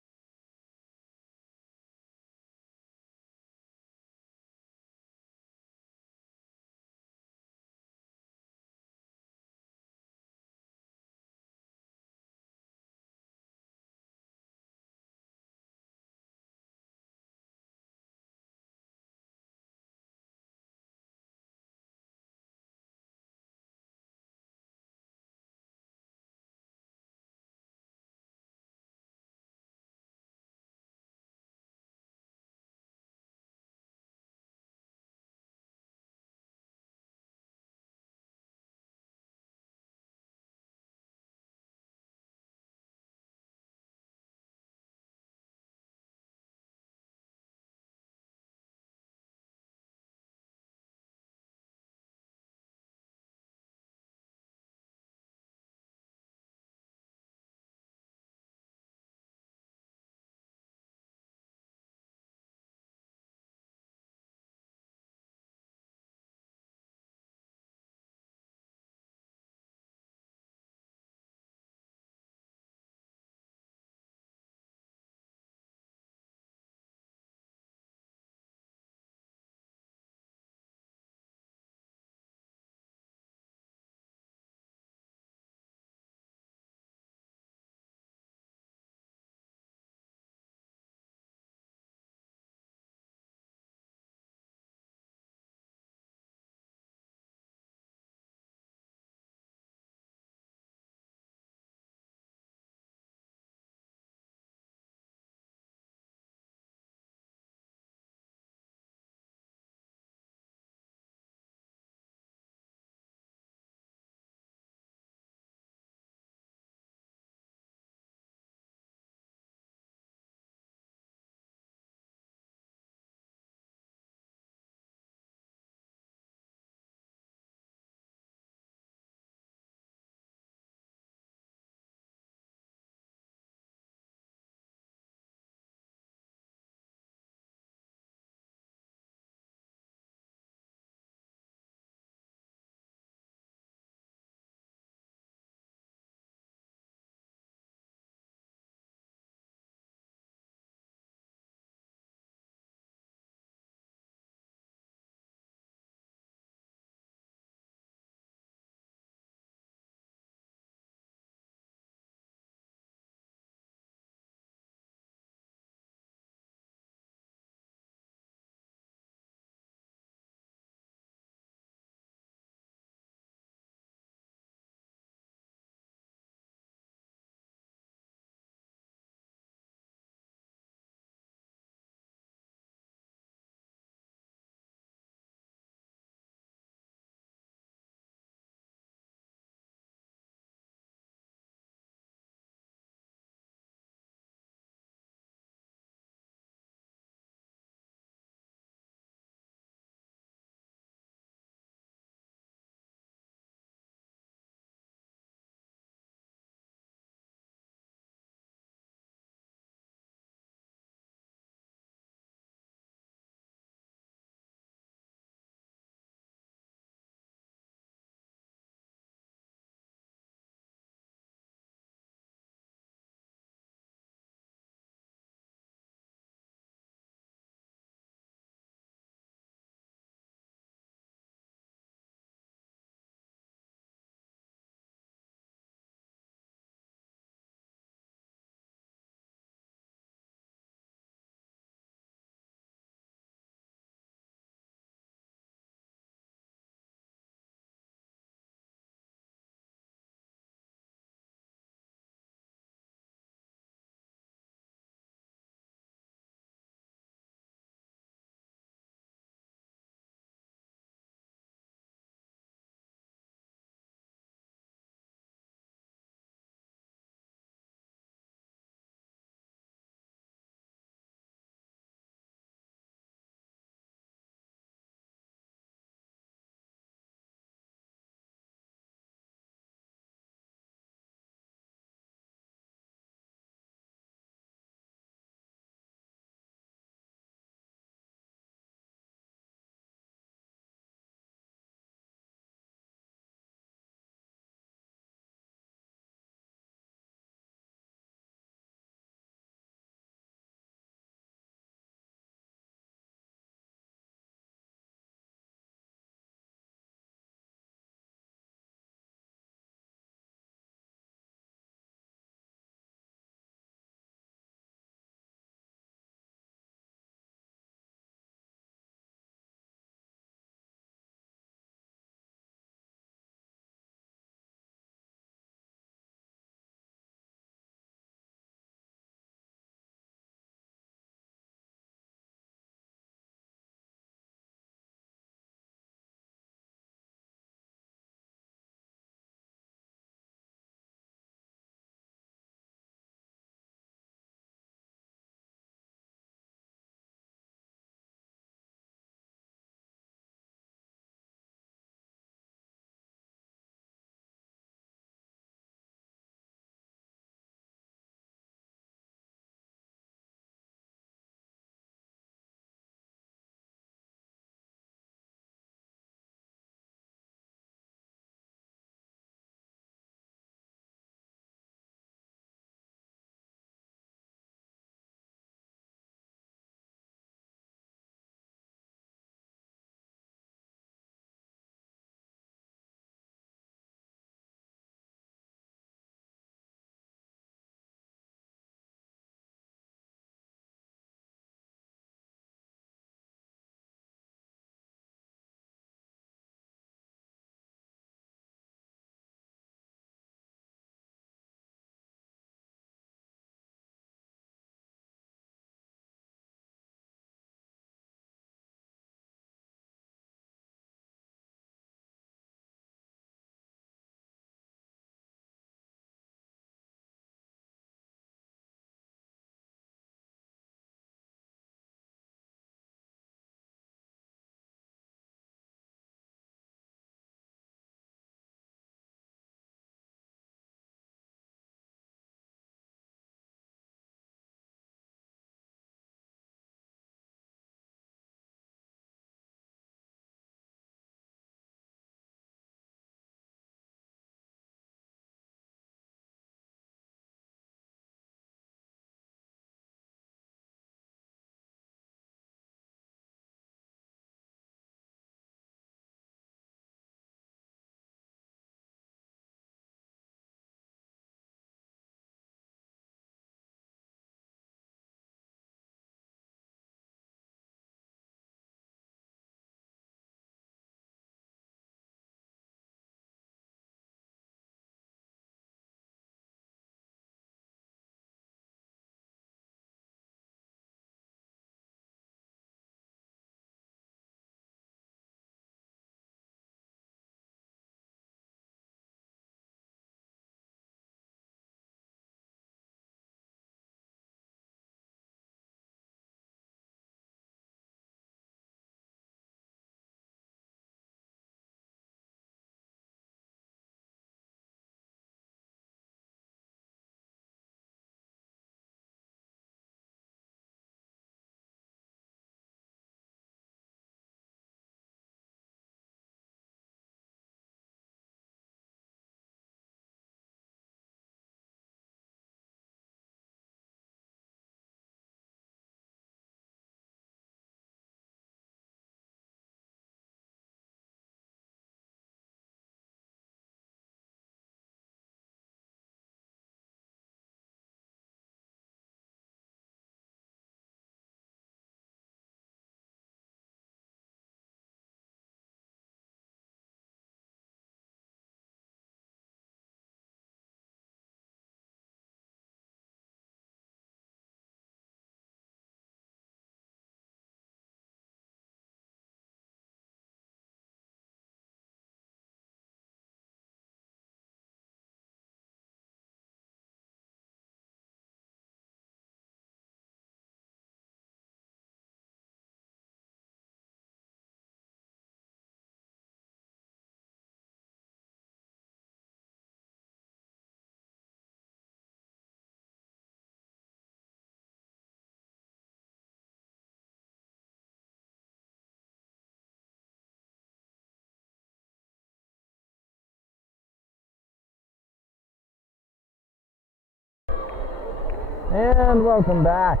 And welcome back.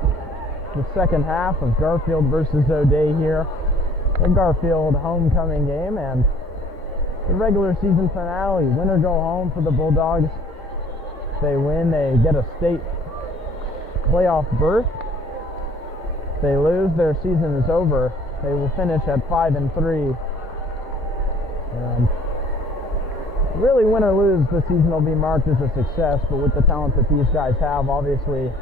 The second half of Garfield versus Odea here. The Garfield homecoming game and the regular season finale. Win or go home for the Bulldogs. If they win, they get a state playoff berth. If they lose, their season is over. They will finish at 5-3. And really, win or lose, the season will be marked as a success, but with the talent that these guys have, obviously,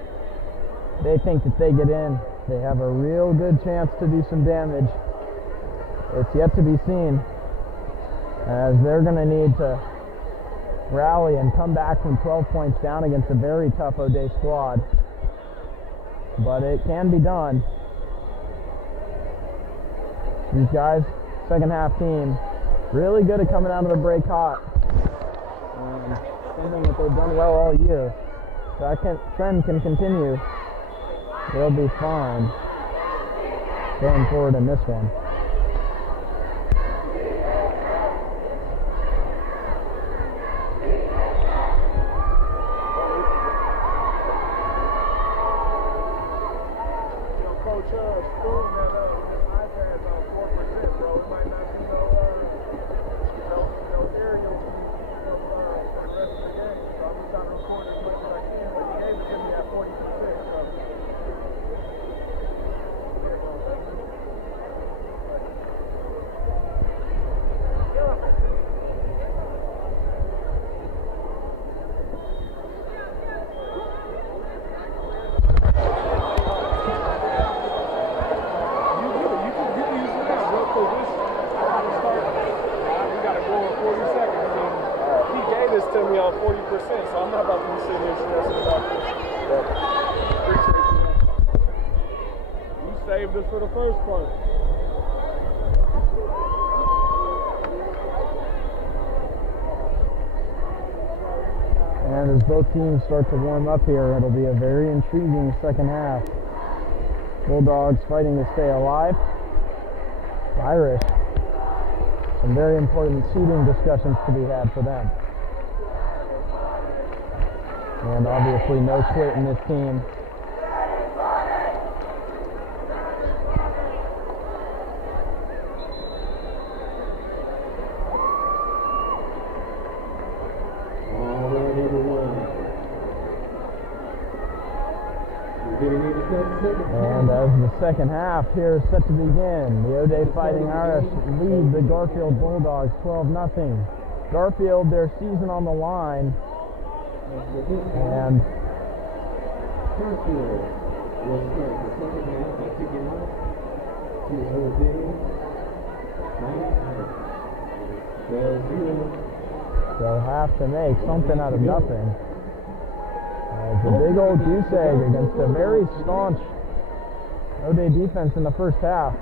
they think that they get in. They have a real good chance to do some damage. It's yet to be seen, as they're going to need to rally and come back from 12 points down against a very tough Odea squad. But it can be done. These guys, second half team, really good at coming out of the break hot. Something that they've done well all year. That trend can continue. They'll be fine going forward in this one. And as both teams start to warm up here, it'll be a very intriguing second half. Bulldogs fighting to stay alive. Irish, some very important seeding discussions to be had for them. And obviously no quit in this team. And as the second half here is set to begin, the Odea Fighting Irish lead the Garfield Bulldogs 12-0. Garfield, their season on the line, and Garfield will start the second half by kicking off to Odea Fighting Irish. 12-0. They'll have to make something out of nothing. It's a big old goose egg against a very staunch Odea defense in the first half.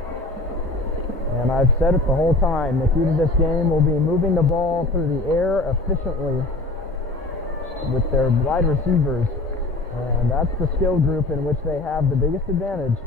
And I've said it the whole time, the key to this game will be moving the ball through the air efficiently with their wide receivers. And that's the skill group in which they have the biggest advantage.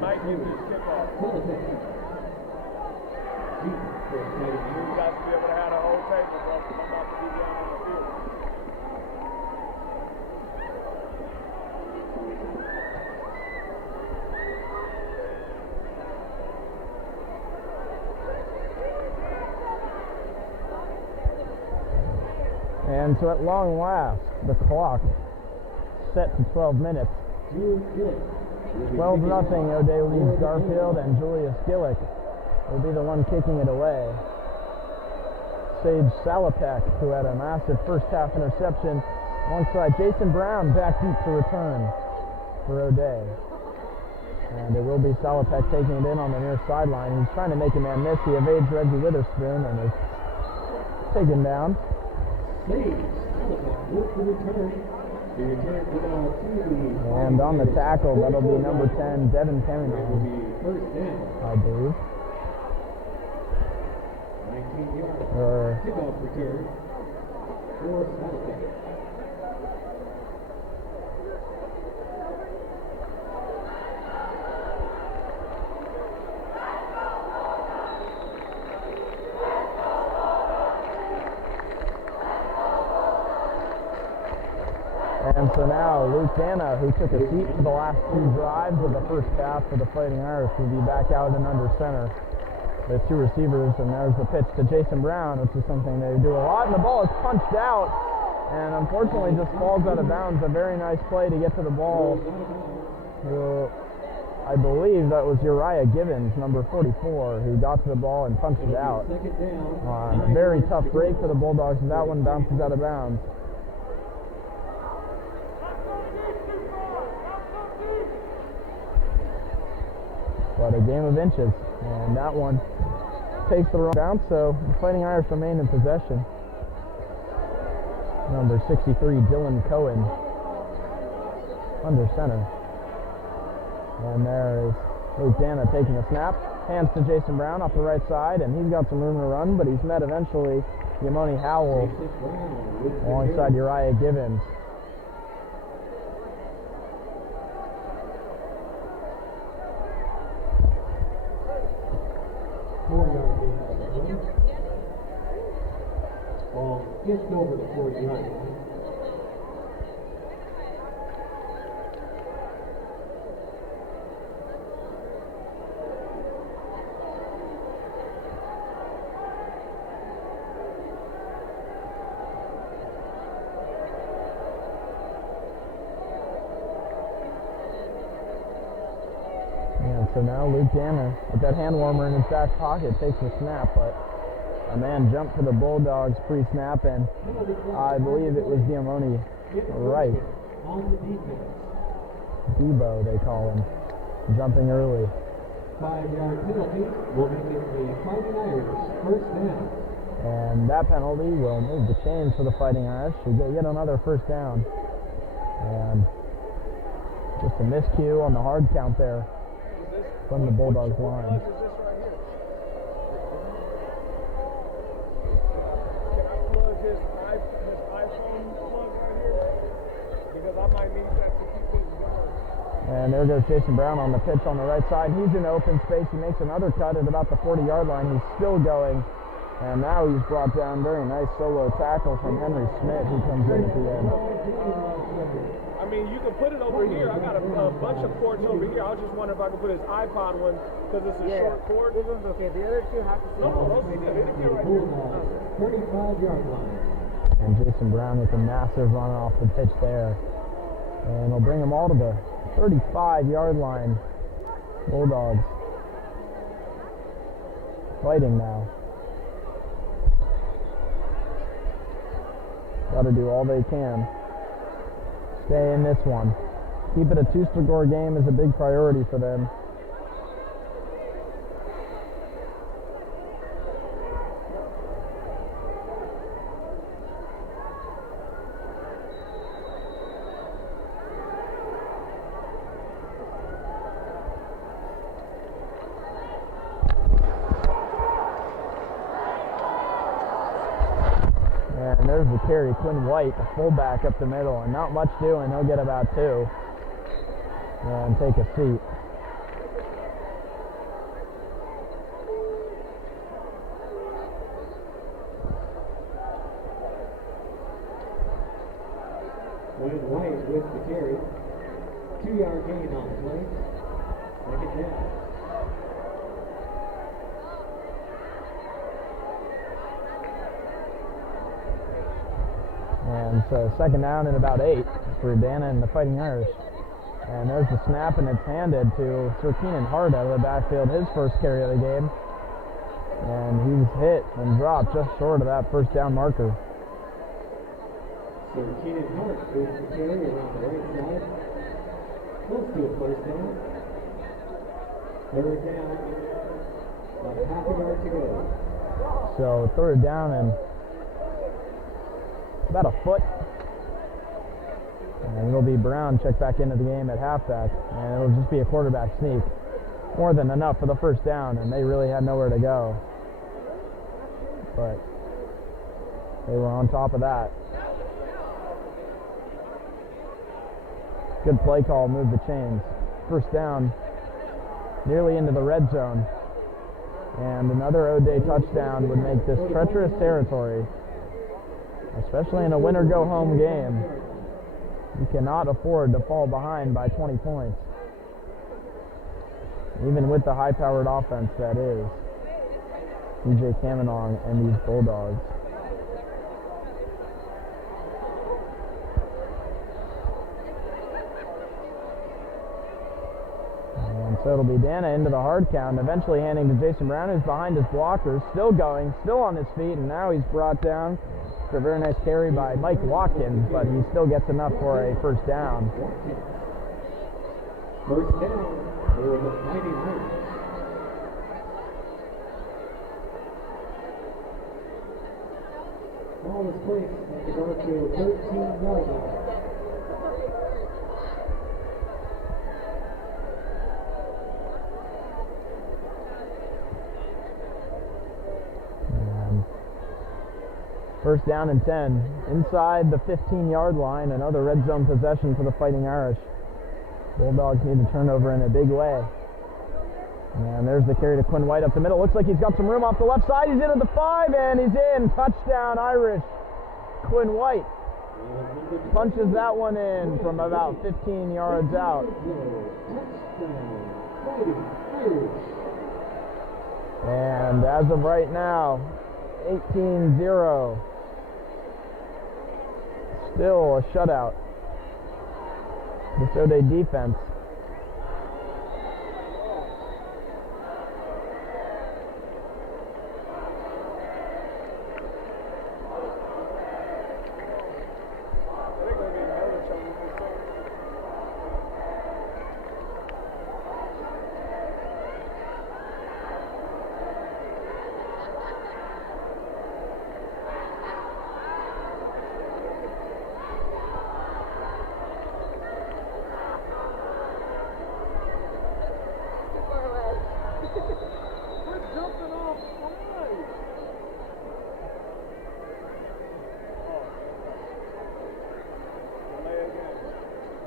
Might give this kickoff. You guys will be able to have the whole table, bro, because I'm about to be down on the field. And so at long last, the clock set to 12 minutes. 12-0, Odea leads Garfield, and Julius Gillick will be the one kicking it away. Sage Salopek, who had a massive first half interception, alongside Jason Brown back deep to return for Odea. And it will be Salopek taking it in on the near sideline. He's trying to make a man miss. He evades Reggie Witherspoon and is taken down. Sage Salopek with the return. And on the tackle, that'll be number 10, Devin Perryman, First down. I believe. 19-yard or kickoff return for Saddleback. And so now Luke Dana, who took a seat for the last two drives of the first half for the Fighting Irish, will be back out and under center with two receivers. And there's the pitch to Jason Brown, which is something they do a lot. And the ball is punched out and unfortunately just falls out of bounds. A very nice play to get to the ball. I believe that was Uriah Gibbons, number 44, who got to the ball and punched it out. Very tough break for the Bulldogs, and that one bounces out of bounds. But a game of inches, and that one takes the wrong bounce, so the Fighting Irish remain in possession. Number 63, Dylan Cohen, under center. And there is Luke Dana taking a snap, hands to Jason Brown off the right side, and he's got some room to run, but he's met eventually Yamoni Howell alongside Uriah Gibbons. Ball just over the 40-yard line. So now Luke Dana, with that hand warmer in his back pocket, takes the snap, but a man jumped for the Bulldogs pre-snap, and I believe it was Diamoni Wright. Debo, they call him, jumping early. 5-yard penalty will make it the Fighting Irish first down. And that penalty will move the chains for the Fighting Irish to get yet another first down. And just a miscue on the hard count there from the Bulldogs line. And there goes Jason Brown on the pitch on the right side. He's in open space. He makes another cut at about the 40-yard line. He's still going. And now he's brought down. Very nice solo tackle from Henry Smith, who comes in at the end. I mean, you can put it over here. I got a bunch of cords over here. I was just wondering if I could put his iPod one because it's a short cord. This one's okay. The other two have to see. No, okay, good. It'll be right here. 35-yard line. And Jason Brown with a massive run off the pitch there. And he'll bring them all to the 35-yard line. Bulldogs fighting now. Got to do all they can. Stay in this one. Keep it a two-score game is a big priority for them. And there's the carry. Quinn White, the fullback up the middle, and not much doing. He'll get about two. And take a seat. Quinn White with the carry. 2-yard gain on the play. Second down. And so second down and about 8 for Dana and the Fighting Irish. And there's the snap, and it's handed to Sir Keenan Hart out of the backfield, his first carry of the game. And he's hit and dropped just short of that first down marker. Sir Keenan Hart with the carry around the right side. Close to a first down. Third down. About half a yard to go. So third down and about a foot. And it'll be Brown checked back into the game at halfback. And it'll just be a quarterback sneak. More than enough for the first down, and they really had nowhere to go. but they were on top of that. Good play call, move the chains. First down, nearly into the red zone. And another Odea touchdown would make this treacherous territory, especially in a win-or-go-home game. You cannot afford to fall behind by 20 points, even with the high-powered offense that is DJ Cameron and these Bulldogs. And so it'll be Dana into the hard count, eventually handing to Jason Brown, who's behind his blockers, still going, still on his feet, and now he's brought down for a very nice carry by Mike Watkins, but he still gets enough for a first down. First down for the Fighting Irish. Ball is placed at the Garfield 13-yard line. First down and 10. Inside the 15-yard line, another red zone possession for the Fighting Irish. Bulldogs need to turn over in a big way. And there's the carry to Quinn White up the middle. Looks like he's got some room off the left side. He's in at the 5, and he's in. Touchdown, Irish. Quinn White punches that one in from about 15 yards out. And as of right now, 18-0. Still a shutout. This Odea defense.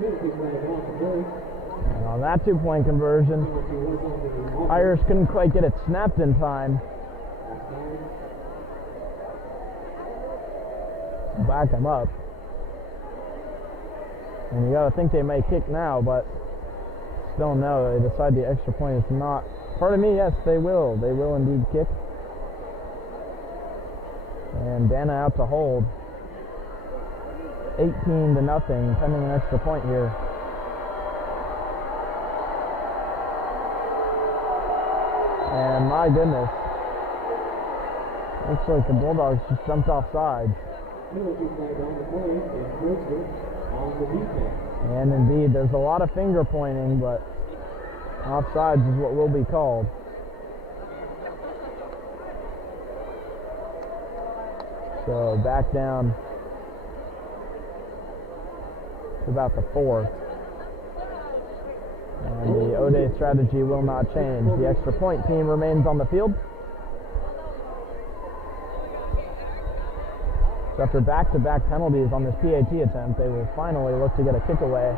And on that two-point conversion, Irish couldn't quite get it snapped in time. Back them up. And you got to think they may kick now, but still no. They decide the extra point is not. Pardon me, yes, they will. They will indeed kick. And Dana out to hold. 18-0, pending an extra point here. And my goodness, looks like the Bulldogs just jumped off sides. And indeed, there's a lot of finger pointing, but offsides is what will be called. So back down to about the 4. And the Odea strategy will not change. The extra point team remains on the field. So after back-to-back penalties on this PAT attempt, they will finally look to get a kick away.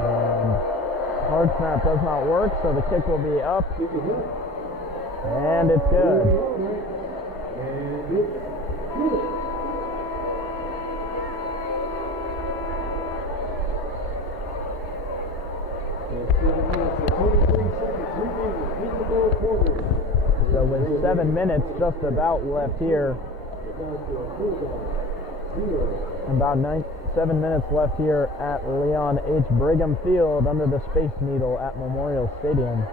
And hard snap does not work, so the kick will be up. And it's good. So with 7 minutes just about left here, about 7 minutes left here at Leon H. Brigham Field under the Space Needle at Memorial Stadium.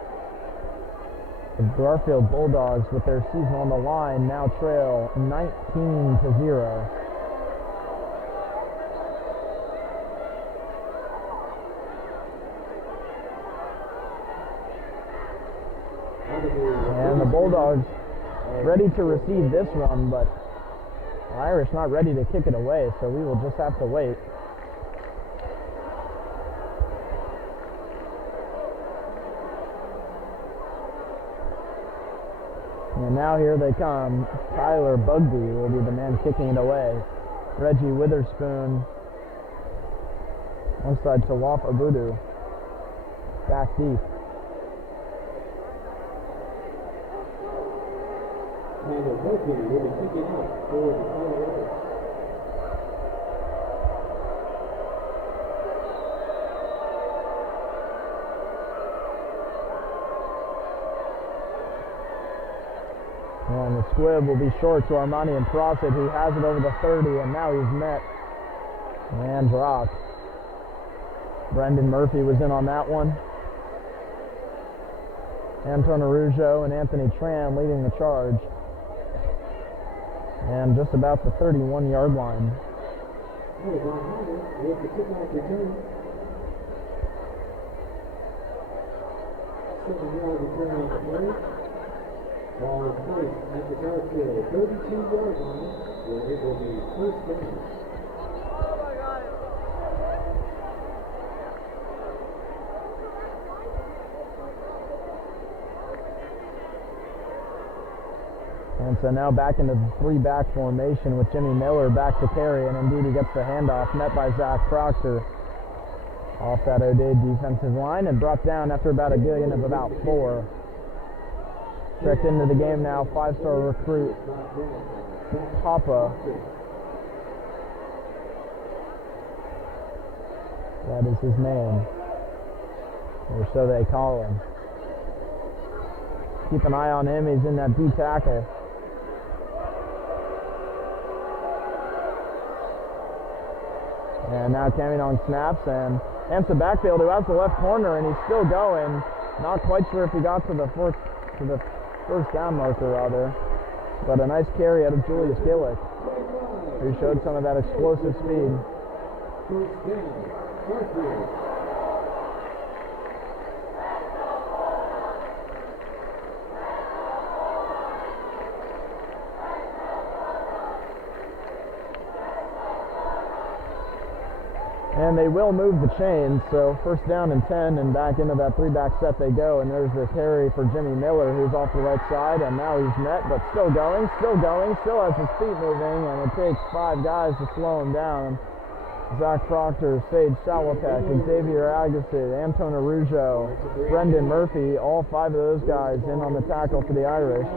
The Garfield Bulldogs, with their season on the line, now trail 19-0. And the Bulldogs ready to receive this one, but the Irish not ready to kick it away, so we will just have to wait. And now here they come. Tyler Bugby will be the man kicking it away. Reggie Witherspoon alongside Tawaf Abudu. Back deep. Tyler Bugby will be kicking out for the Colorado. And the squib will be short to Armani and Prosset, who has it over the 30, and now he's met and dropped. Brendan Murphy was in on that one. Anton Arujo and Anthony Tran leading the charge. And just about the 31-yard line. With the kickoff return. 7-yard return on the play. Ball is placed at the Garfield 32-yard line, where it will be first down. And so now back into the three-back formation with Jimmy Miller back to carry, and indeed he gets the handoff, met by Zach Proctor off that Odea defensive line and brought down after about a gain of about 4. Checked into the game now, 5-star recruit Papa. That is his name, or so they call him. Keep an eye on him, he's in that D tackle. And now Caminong snaps and hands the backfield, who has the left corner, and he's still going. Not quite sure if he got to the first down marker rather, but a nice carry out of Julius Gillick, who showed some of that explosive speed. First down, Garfield. And they will move the chains, so first down and 10, and back into that three-back set they go, and there's the carry for Jimmy Miller, who's off the right side, and now he's met, but still going, still has his feet moving, and it takes 5 guys to slow him down. Zach Proctor, Sage Salopek, Xavier Agassi, Anton Arujo, Brendan Murphy, all 5 of those guys in on the tackle for the Irish.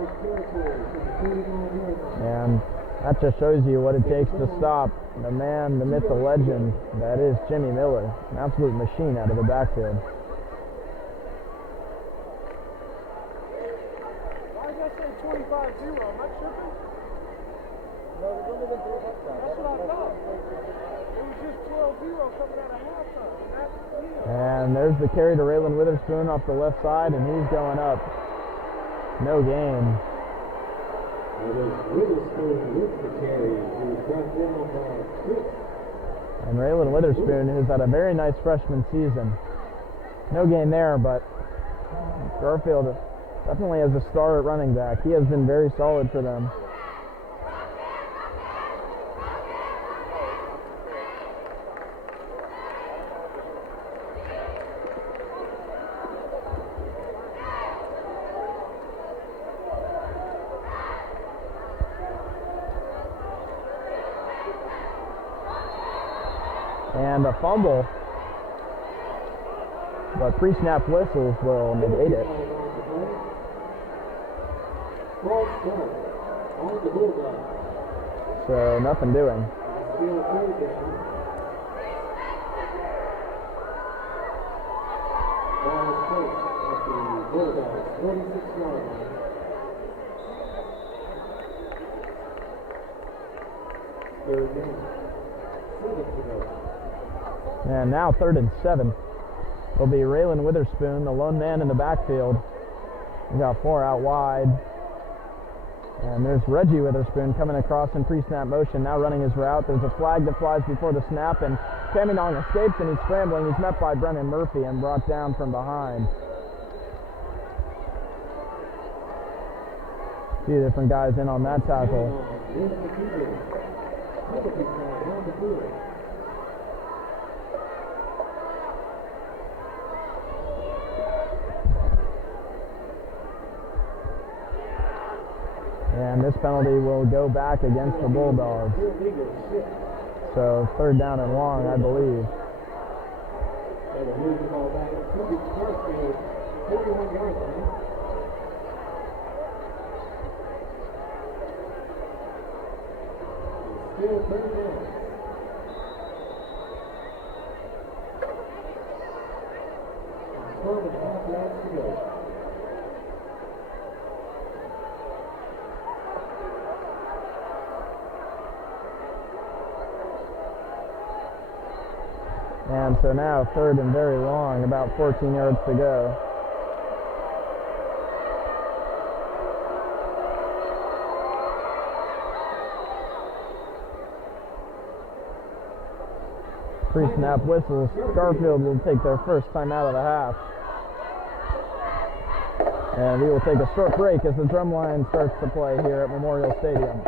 And that just shows you what it takes to stop the man, the myth, the legend, that is Jimmy Miller. An absolute machine out of the backfield. Why did I say 25-0? Am I tripping? No, there's only been 3 touchdowns. That's what I thought. It was just 12-0 coming out of halftime. And there's the carry to Raylan Witherspoon off the left side, and he's going up. No gain. It was Witherspoon with the carry. He was brought down by Chris. And Raylan Witherspoon, who's had a very nice freshman season. No gain there, but Garfield definitely has a star at running back. He has been very solid for them. And a fumble, but pre-snap whistles will negate it. False start on the bulldogs. So nothing doing. Still third down. Ball is placed at the Bulldogs 46-yard line. Third down. 7 to go. And now 3rd and 7. Will be Raylan Witherspoon, the lone man in the backfield. We got 4 out wide. And there's Reggie Witherspoon coming across in pre-snap motion, now running his route. There's a flag that flies before the snap, and Caminong escapes, and he's scrambling. He's met by Brennan Murphy and brought down from behind. A few different guys in on that tackle. penalty will go back against the Bulldogs. So 3rd down and long, I believe. They will move the ball back to the Garfield 41-yard line. Still 3rd down. And 12.5 yards to go. And so now 3rd and very long, about 14 yards to go. Pre-snap whistles. Garfield will take their first time out of the half. And we will take a short break as the drum line starts to play here at Memorial Stadium.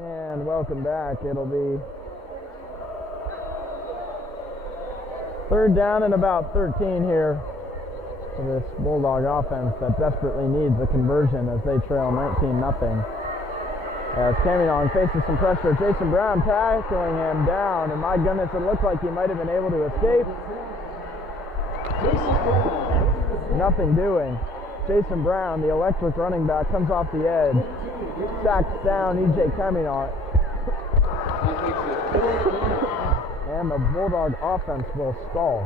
And welcome back. It'll be 3rd down and about 13 here for this Bulldog offense that desperately needs a conversion as they trail 19-0. As Caminon faces some pressure, Jason Brown tackling him down, and my goodness, it looked like he might have been able to escape. Nothing doing. Jason Brown, the electric running back, comes off the edge, sacks down E.J. Caminon, and the Bulldog offense will stall.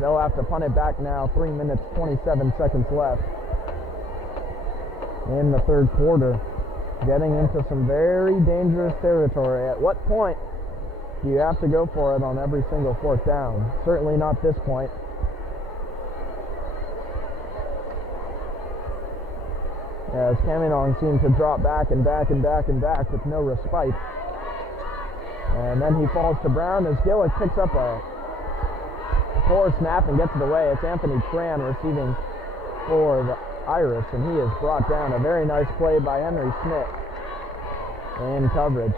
They'll have to punt it back now. 3 minutes, 27 seconds left in the 3rd quarter. Getting into some very dangerous territory. At what point do you have to go for it on every single 4th down? Certainly not this point. As Caminon seemed to drop back and back and back and back with no respite. And then he falls to Brown as Gillick picks up a poor snap and gets it away. It's Anthony Tran receiving for the Irish, and he is brought down. A very nice play by Henry Smith in coverage.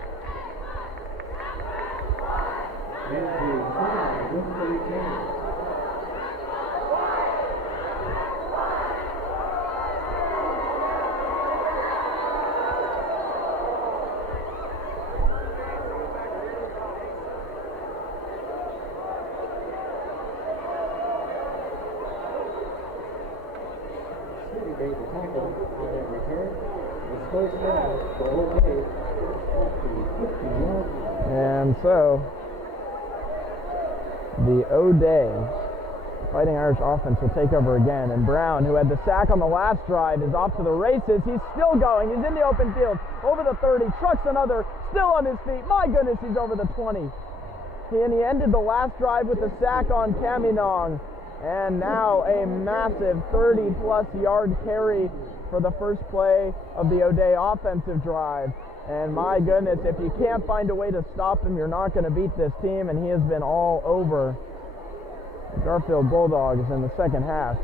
Made the tackle on that return. It's 1st down for Odea at the 50-yard line. And so the Odea Fighting Irish offense will take over again, and Brown, who had the sack on the last drive, is off to the races. He's still going. He's in the open field, over the 30, trucks another, still on his feet. My goodness, he's over the 20. And he ended the last drive with a sack on Caminon. And now a massive 30-plus yard carry for the first play of the Odea offensive drive. And my goodness, if you can't find a way to stop him, you're not going to beat this team, and he has been all over Garfield Bulldogs in the second half.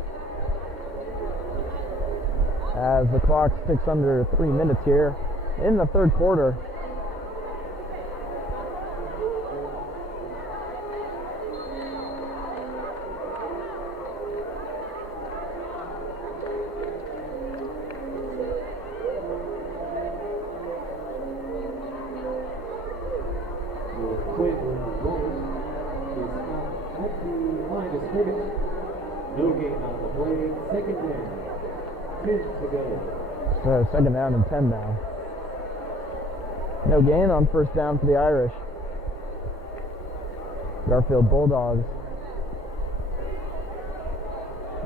As the clock ticks under 3 minutes here in the third quarter. No gain on the play. Second down. 10 to go. So second down and 10 now. No gain on first down for the Irish. Garfield Bulldogs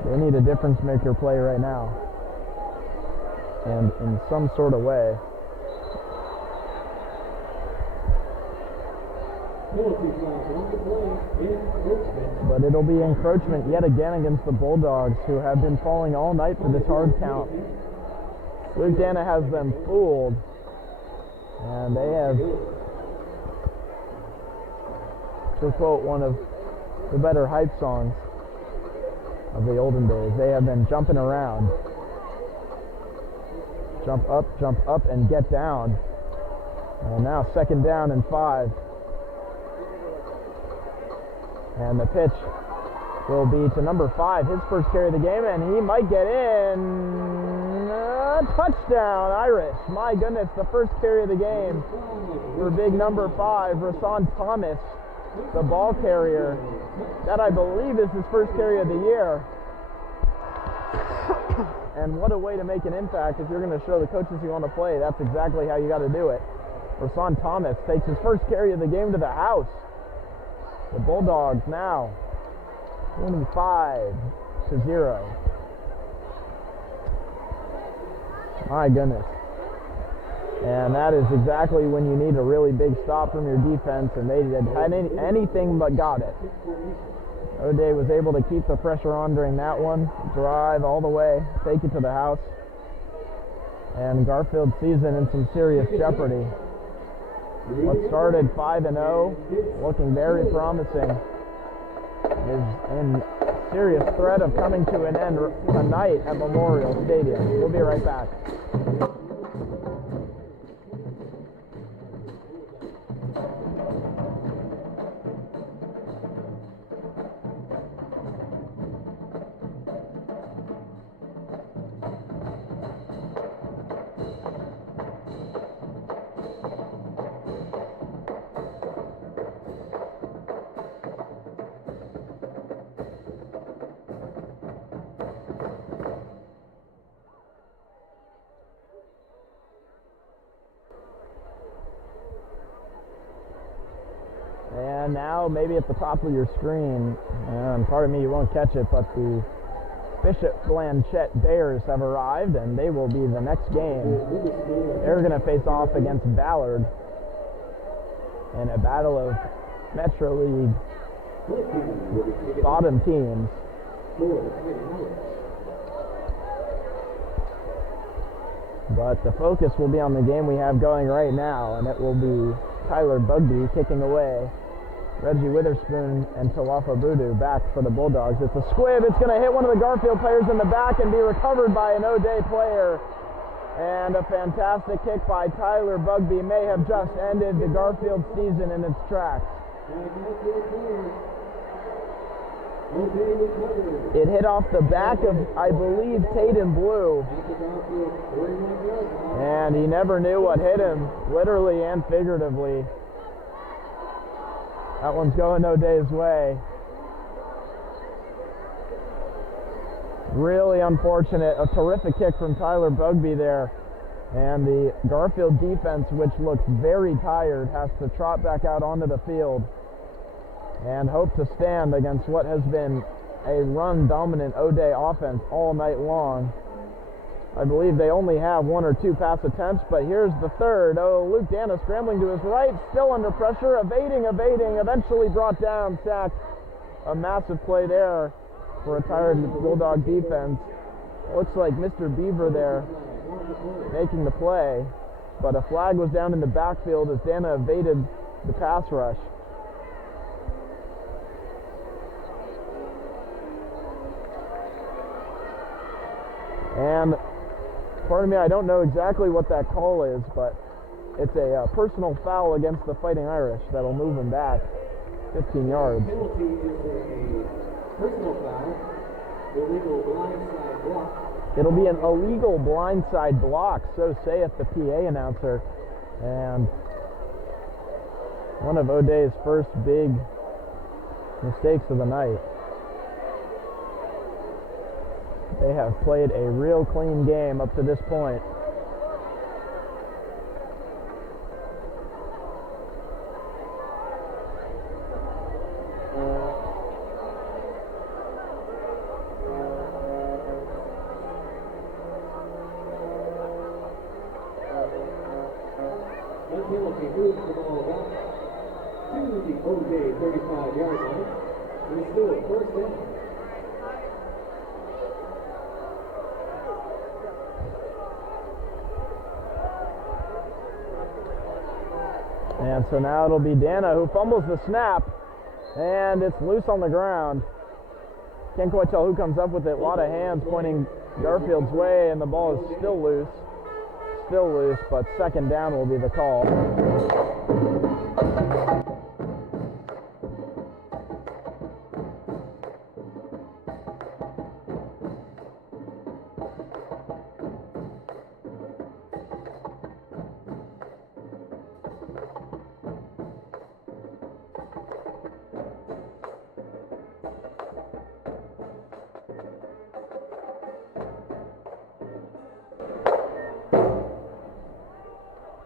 They need a difference maker play right now. And in some sort of way. But it'll be encroachment yet again against the Bulldogs, who have been falling all night for this hard count. Luke Dana has them fooled. And they have, to quote one of the better hype songs of the olden days, they have been jumping around. Jump up, and get down. And now 2nd down and 5. And the pitch will be to number 5, his first carry of the game, and he might get in. Touchdown, Irish. My goodness, the first carry of the game for big number 5, Rasan Thomas, the ball carrier. That, I believe, is his first carry of the year. And what a way to make an impact. If you're going to show the coaches you want to play, that's exactly how you got to do it. Rasan Thomas takes his first carry of the game to the house. The Bulldogs now 25-0. My goodness. And that is exactly when you need a really big stop from your defense, and they did anything but got it. Odea was able to keep the pressure on during that one, drive all the way, take it to the house. And Garfield's season in some serious jeopardy. What started 5-0, looking very promising, is in serious threat of coming to an end tonight at Memorial Stadium. We'll be right back. And now, maybe at the top of your screen, and pardon me, you won't catch it, but the Bishop Blanchette Bears have arrived, and they will be the next game. They're going to face off against Ballard in a battle of Metro League bottom teams. But the focus will be on the game we have going right now, and it will be Tyler Bugby kicking away. Reggie Witherspoon and Tawafa Budu back for the Bulldogs. It's a squib. It's going to hit one of the Garfield players in the back and be recovered by an Odea player. And a fantastic kick by Tyler Bugby may have just ended the Garfield season in its tracks. It hit off the back of, I believe, Tatum Blue. And he never knew what hit him, literally and figuratively. That one's going Odea's way. Really unfortunate. A terrific kick from Tyler Bugby there. And the Garfield defense, which looks very tired, has to trot back out onto the field and hope to stand against what has been a run-dominant Odea offense all night long. I believe they only have 1 or 2 pass attempts, but here's the third. Oh, Luke Dana scrambling to his right, still under pressure, evading, eventually brought down, sacked. A massive play there for a tired Bulldog defense. Looks like Mr. Beaver there making the play, but a flag was down in the backfield as Dana evaded the pass rush. And pardon me, I don't know exactly what that call is, but it's a personal foul against the Fighting Irish that'll move them back 15 yards. The penalty is a personal foul, illegal blindside block. It'll be an illegal blindside block, so saith the PA announcer. And one of Odea's first big mistakes of the night. They have played a real clean game up to this point. penalty moves the ball back to the Odea 35-yard line. It is still first down. And so now it'll be Dana who fumbles the snap, and it's loose on the ground. Can't quite tell who comes up with it. A lot of hands pointing Garfield's way, and the ball is still loose. Still loose, but second down will be the call.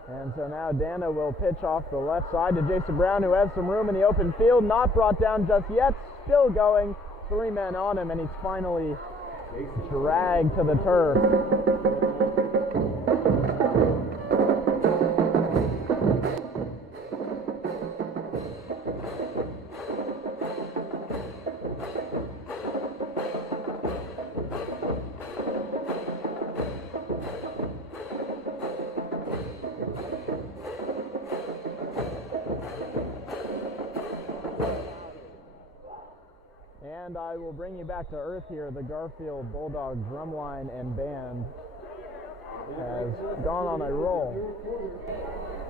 And so now Dana will pitch off the left side to Jason Brown, who has some room in the open field. Not brought down just yet. Still going. 3 men on him, and he's finally dragged to the turf. And I will bring you back to earth here. The Garfield Bulldogs drumline and band has gone on a roll.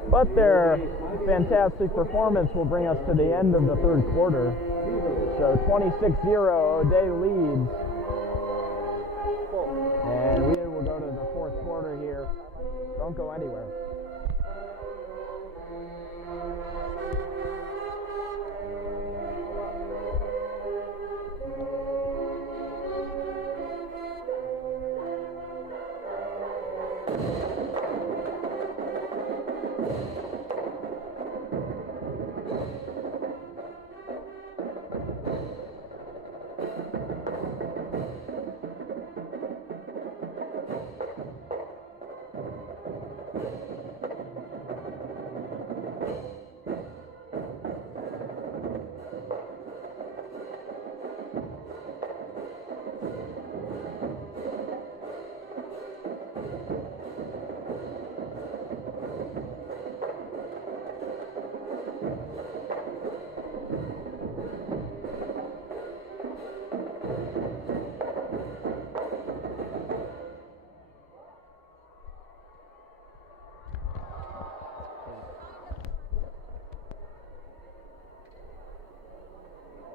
But their fantastic performance will bring us to the end of the third quarter. So 26-0, Odea leads. And we will go to the fourth quarter here. Don't go anywhere.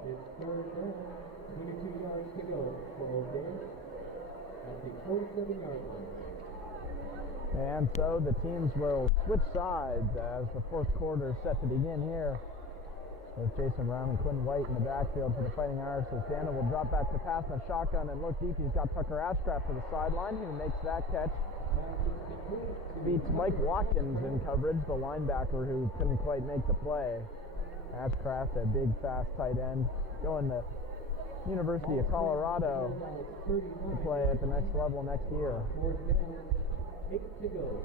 It's third down, 22 yards to go for Odea at the 47-yard line. And so the teams will switch sides as the fourth quarter is set to begin here. With Jason Brown and Quinn White in the backfield for the Fighting Irish, as Dana will drop back to pass in the shotgun and look deep. He's got Tucker Ashcraft to the sideline, who makes that catch. Beats Mike Watkins in coverage, the linebacker who couldn't quite make the play. Ashcraft, a big, fast tight end, going to University of Colorado to play at the next level next year. Fourth down, 8 to go.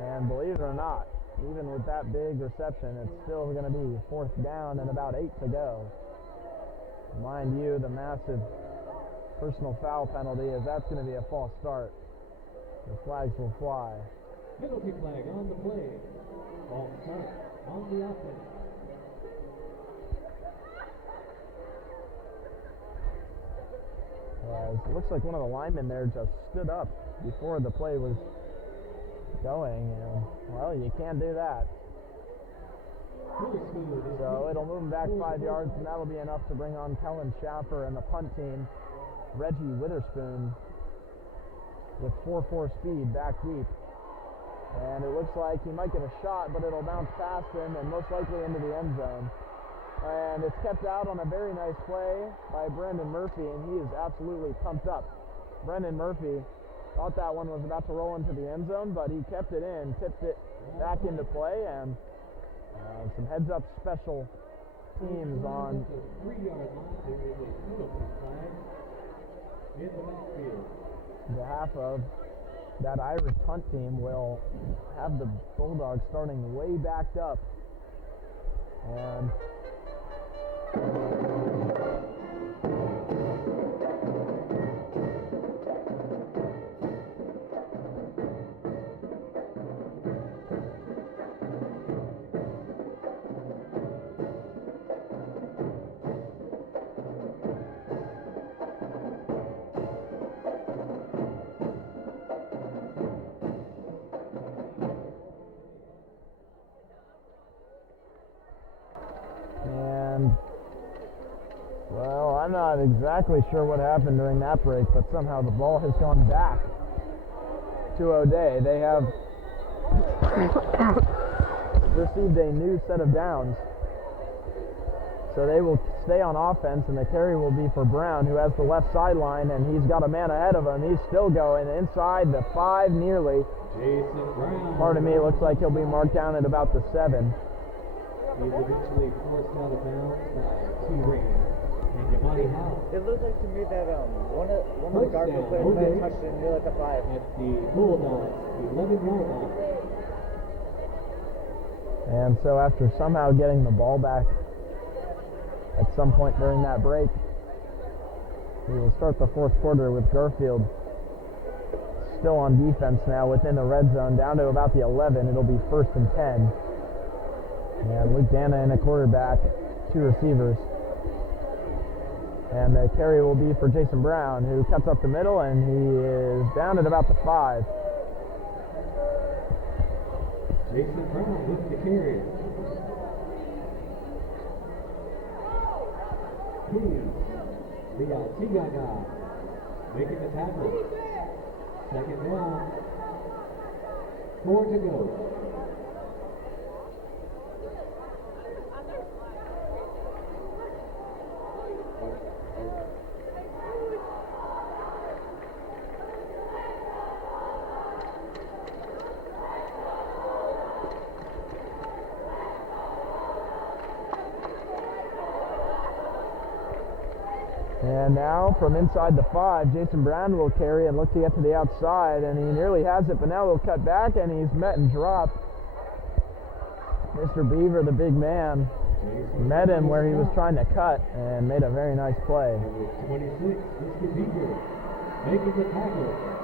And believe it or not, even with that big reception, it's still going to be fourth down and about 8 to go. Mind you, the massive personal foul penalty, as that's going to be a false start. The flags will fly. Penalty flag on the play. False start on the offense. It looks like one of the linemen there just stood up before the play was going, and well, you can't do that. So it'll move him back 5 yards, and that'll be enough to bring on Kellen Schaffer and the punt team. Reggie Witherspoon with 4.4 speed back deep. And it looks like he might get a shot, but it'll bounce past him and most likely into the end zone. And it's kept out on a very nice play by Brendan Murphy, and he is absolutely pumped up. Brendan Murphy thought that one was about to roll into the end zone, but he kept it in, tipped it back into play, and Some heads-up special teams on 3-yard line. There is a penalty flag in the backfield. behalf of that Irish punt team will have the Bulldogs starting way backed up. And well, I'm not exactly sure what happened during that break, but somehow the ball has gone back to Odea. They have received a new set of downs. So they will stay on offense, and the carry will be for Brown, who has the left sideline, and he's got a man ahead of him. He's still going inside the 5 nearly. Jason Brown. Pardon me, it looks like he'll be marked down at about the 7. He's eventually forced out of bounds by T-Ring and Yamani Howe. It looked like to me that one of the Garfield players might have touched it near at the 5. At the Bulldogs, 11-yard line. And so after somehow getting the ball back at some point during that break, we will start the fourth quarter with Garfield still on defense now within the red zone, down to about the 11. It'll be 1st and 10. And Luke Dana in a quarterback, 2 receivers. And the carry will be for Jason Brown, who cuts up the middle, and he is down at about the 5. Jason Brown with the carry. Wiaa making the tackle. 2nd down. 4 to go. And now from inside the 5, Jason Brown will carry and look to get to the outside, and he nearly has it, but now he'll cut back, and he's met and dropped. Mr. Beaver, the big man, met him where he was trying to cut and made a very nice play. Number 26, Mr. Beaver, making the tackle.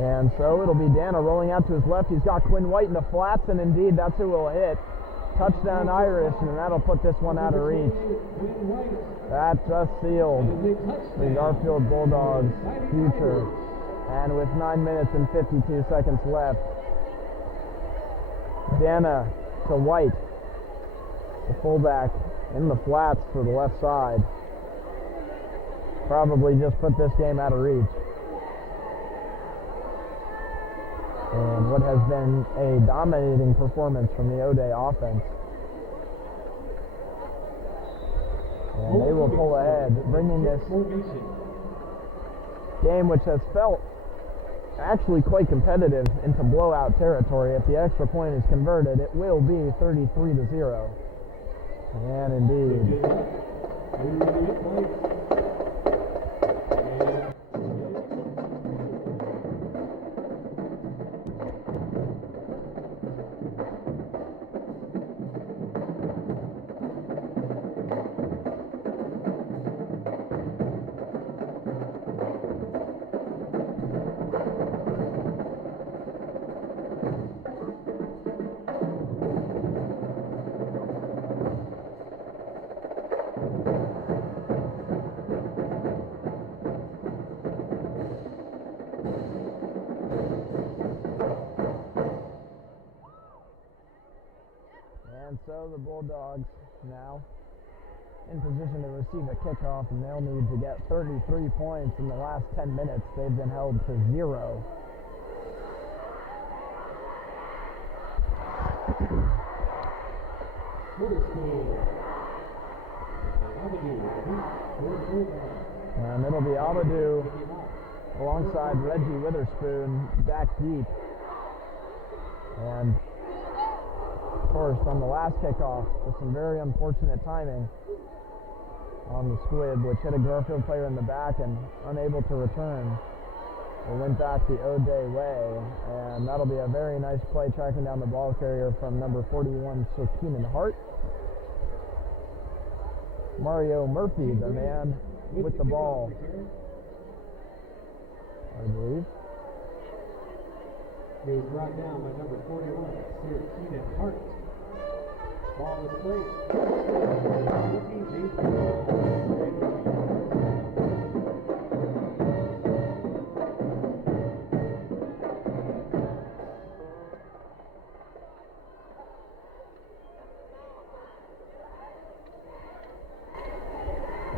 And so it'll be Dana rolling out to his left. He's got Quinn White in the flats, and indeed that's who will hit. Touchdown Irish, and that'll put this one out of reach. That just sealed the Garfield Bulldogs' future. And with 9 minutes and 52 seconds left, Dana to White, the fullback in the flats for the left side. Probably just put this game out of reach. And what has been a dominating performance from the Odea offense. And they will pull ahead, bringing this game, which has felt actually quite competitive, into blowout territory. If the extra point is converted, it will be 33-0. And indeed. So the Bulldogs now in position to receive a kickoff, and they'll need to get 33 points in the last 10 minutes. They've been held to 0. And it'll be Abadou alongside Reggie Witherspoon back deep. And of course, on the last kickoff, with some very unfortunate timing on the squib, which hit a Garfield player in the back and unable to return. It went back the Odea way, and that'll be a very nice play tracking down the ball carrier from number 41, Keenan Hart. Mario Murphy, the man with the ball, I believe. He was brought down by number 41, Sir Keenan Hart. Ball is placed.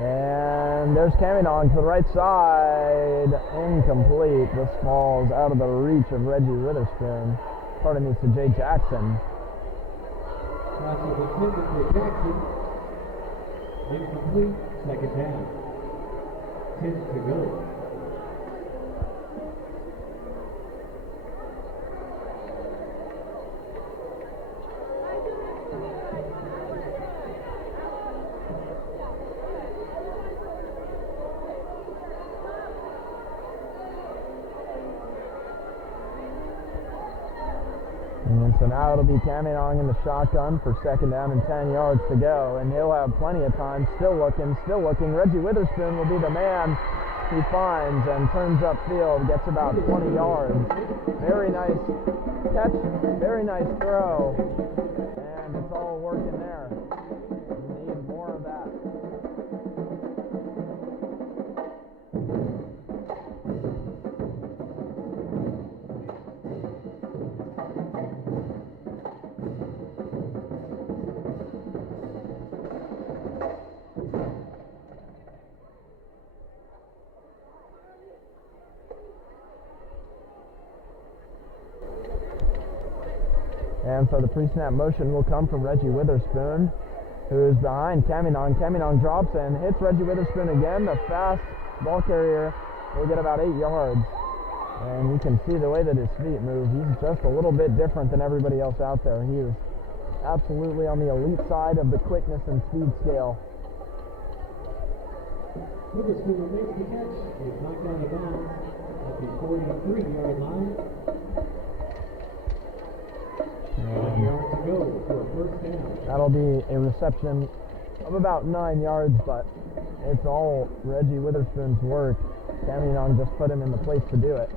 And there's Caminong to the right side. Incomplete. This falls out of the reach of Reggie Witherspoon. Pardon me, to Jay Jackson. Pass is intended for Jackson. Incomplete. Second down. 10 to go. And so now it'll be Caminong in the shotgun for second down and 10 yards to go. And he'll have plenty of time. Still looking. Reggie Witherspoon will be the man he finds and turns upfield, gets about 20 yards. Very nice catch, very nice throw. And it's all working there. We need more of that. And so the pre-snap motion will come from Reggie Witherspoon, who's behind Caminong. Caminong drops and hits Reggie Witherspoon again. The fast ball carrier will get about 8 yards. And you can see the way that his feet move. He's just a little bit different than everybody else out there. He is absolutely on the elite side of the quickness and speed scale. Witherspoon makes the catch. He's knocked out of bounds at the 43-yard line. 1 yard to go for a first down. That'll be a reception of about 9 yards, but it's all Reggie Witherspoon's work. Caminong just put him in the place to do it.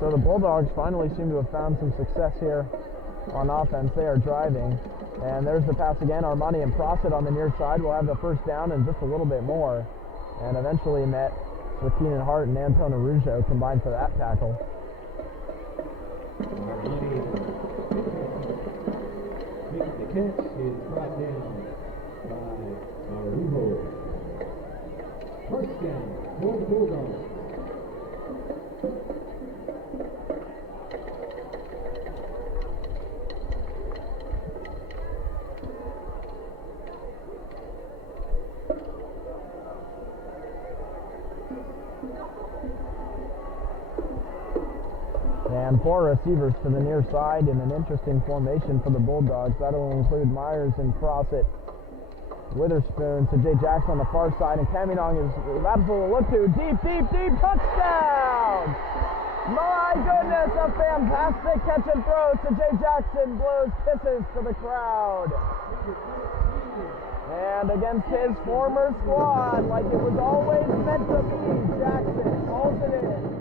So the Bulldogs finally seem to have found some success here on offense. They are driving. And there's the pass again. Armani and Prosset on the near side will have the first down and just a little bit more. And eventually met with Keenan Hart and Anton Arujo combined for that tackle. Armani makes the catch. Is brought down by Arujo. First down for the Bulldogs. And 4 receivers to the near side in an interesting formation for the Bulldogs. That'll include Myers and Prosset, Witherspoon to Jay Jackson on the far side, and Caminong is absolutely look to. Deep, touchdown! My goodness, a fantastic catch and throw to Jay Jackson, blows kisses to the crowd. And against his former squad, like it was always meant to be, Jackson calls it in.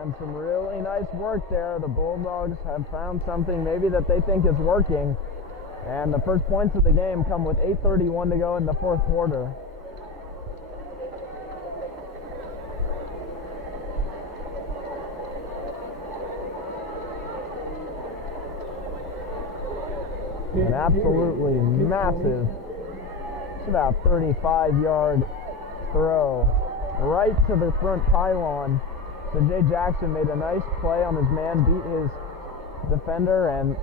And some really nice work there. The Bulldogs have found something maybe that they think is working. And the first points of the game come with 8:31 to go in the fourth quarter. An absolutely massive, it's about 35-yard throw right to the front pylon. So Jay Jackson made a nice play on his man, beat his defender, and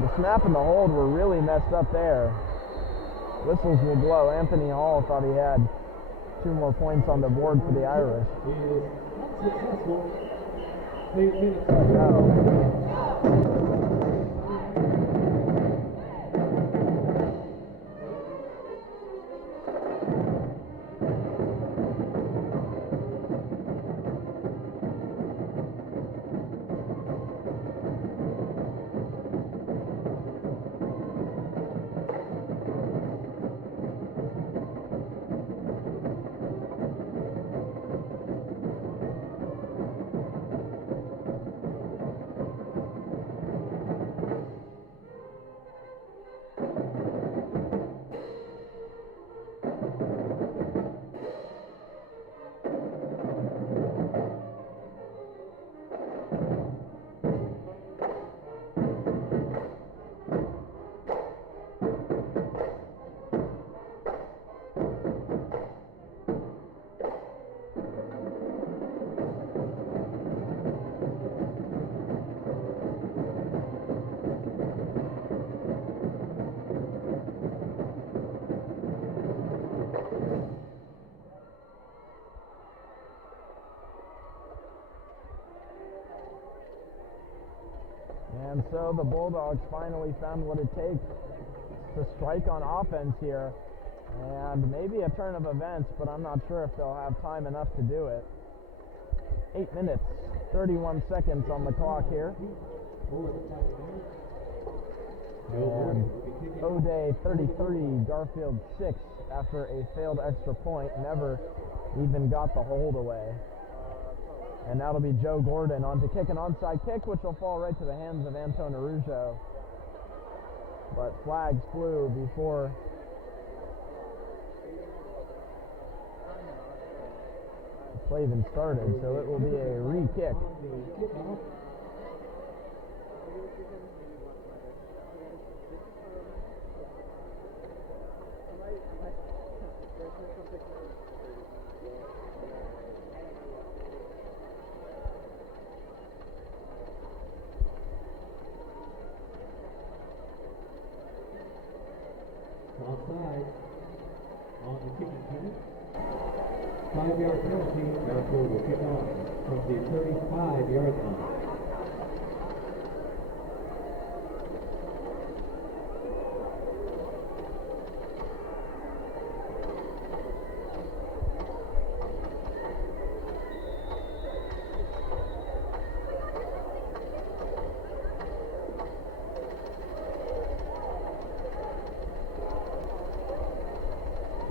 the snap and the hold were really messed up there. Whistles will blow. Anthony Hall thought he had 2 more points on the board for the Irish. And so the Bulldogs finally found what it takes to strike on offense here. And maybe a turn of events, but I'm not sure if they'll have time enough to do it. 8 minutes, 31 seconds on the clock here. And Odea 33, Garfield 6 after a failed extra point. Never even got the hold away. And now it'll be Joe Gordon on to kick an onside kick, which will fall right to the hands of Anton Arujo. But flags flew before the play even started, so it will be a re-kick. Offside on the kicking team. 5-yard penalty. Garfield will kick off from the 35-yard line.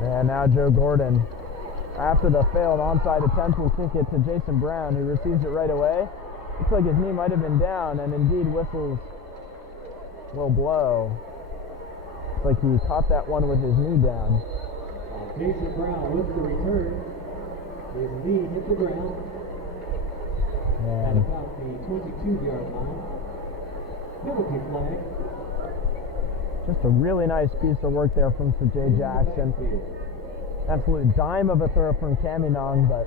And now Joe Gordon, after the failed onside attempt, will kick it to Jason Brown, who receives it right away. Looks like his knee might have been down, and indeed whistles will blow. Looks like he caught that one with his knee down. Jason Brown with the return. His knee hit the ground at about the 22-yard line. Penalty flag. Just a really nice piece of work there from Sir Jay Jackson. Absolute dime of a throw from Caminong, but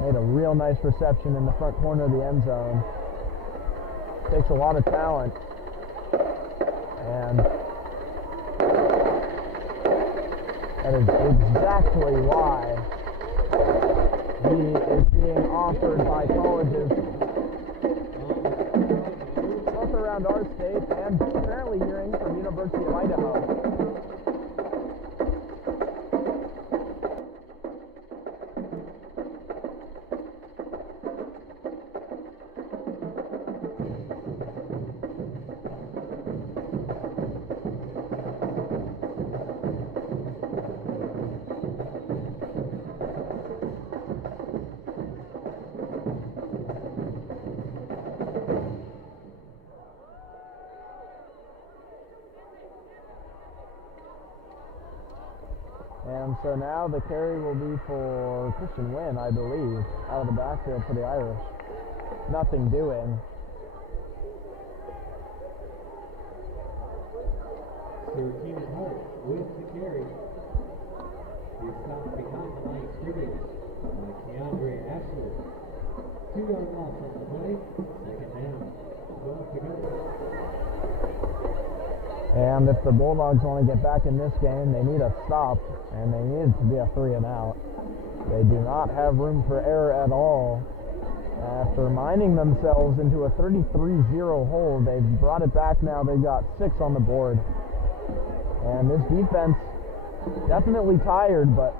made a real nice reception in the front corner of the end zone. Takes a lot of talent. And that is exactly why he is being offered by colleges both around our state and apparently hearing from University of Idaho. so now the carry will be for Christian Wynn, I believe, out of the backfield for the Irish. Nothing doing. So Keenan Holt with the carry. He's stopped behind the line of scrimmage by Keandre Ashley. 2-yard loss on the play. Second down. 12 to go. And if the Bulldogs want to get back in this game, they need a stop, and they need it to be a 3-and-out. They do not have room for error at all. After mining themselves into a 33-0 hole, they've brought it back now. They've got 6 on the board. And this defense, definitely tired, but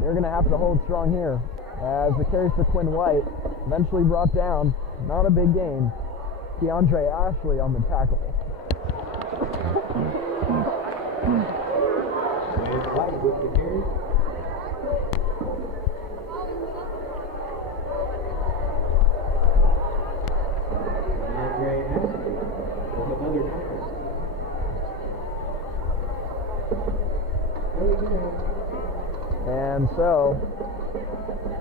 they're going to have to hold strong here. As the carry for Quinn White, eventually brought down. Not a big gain. Keandre Ashley on the tackle. Wayne White with the carry. Keandre Ashley with another tackle. And so,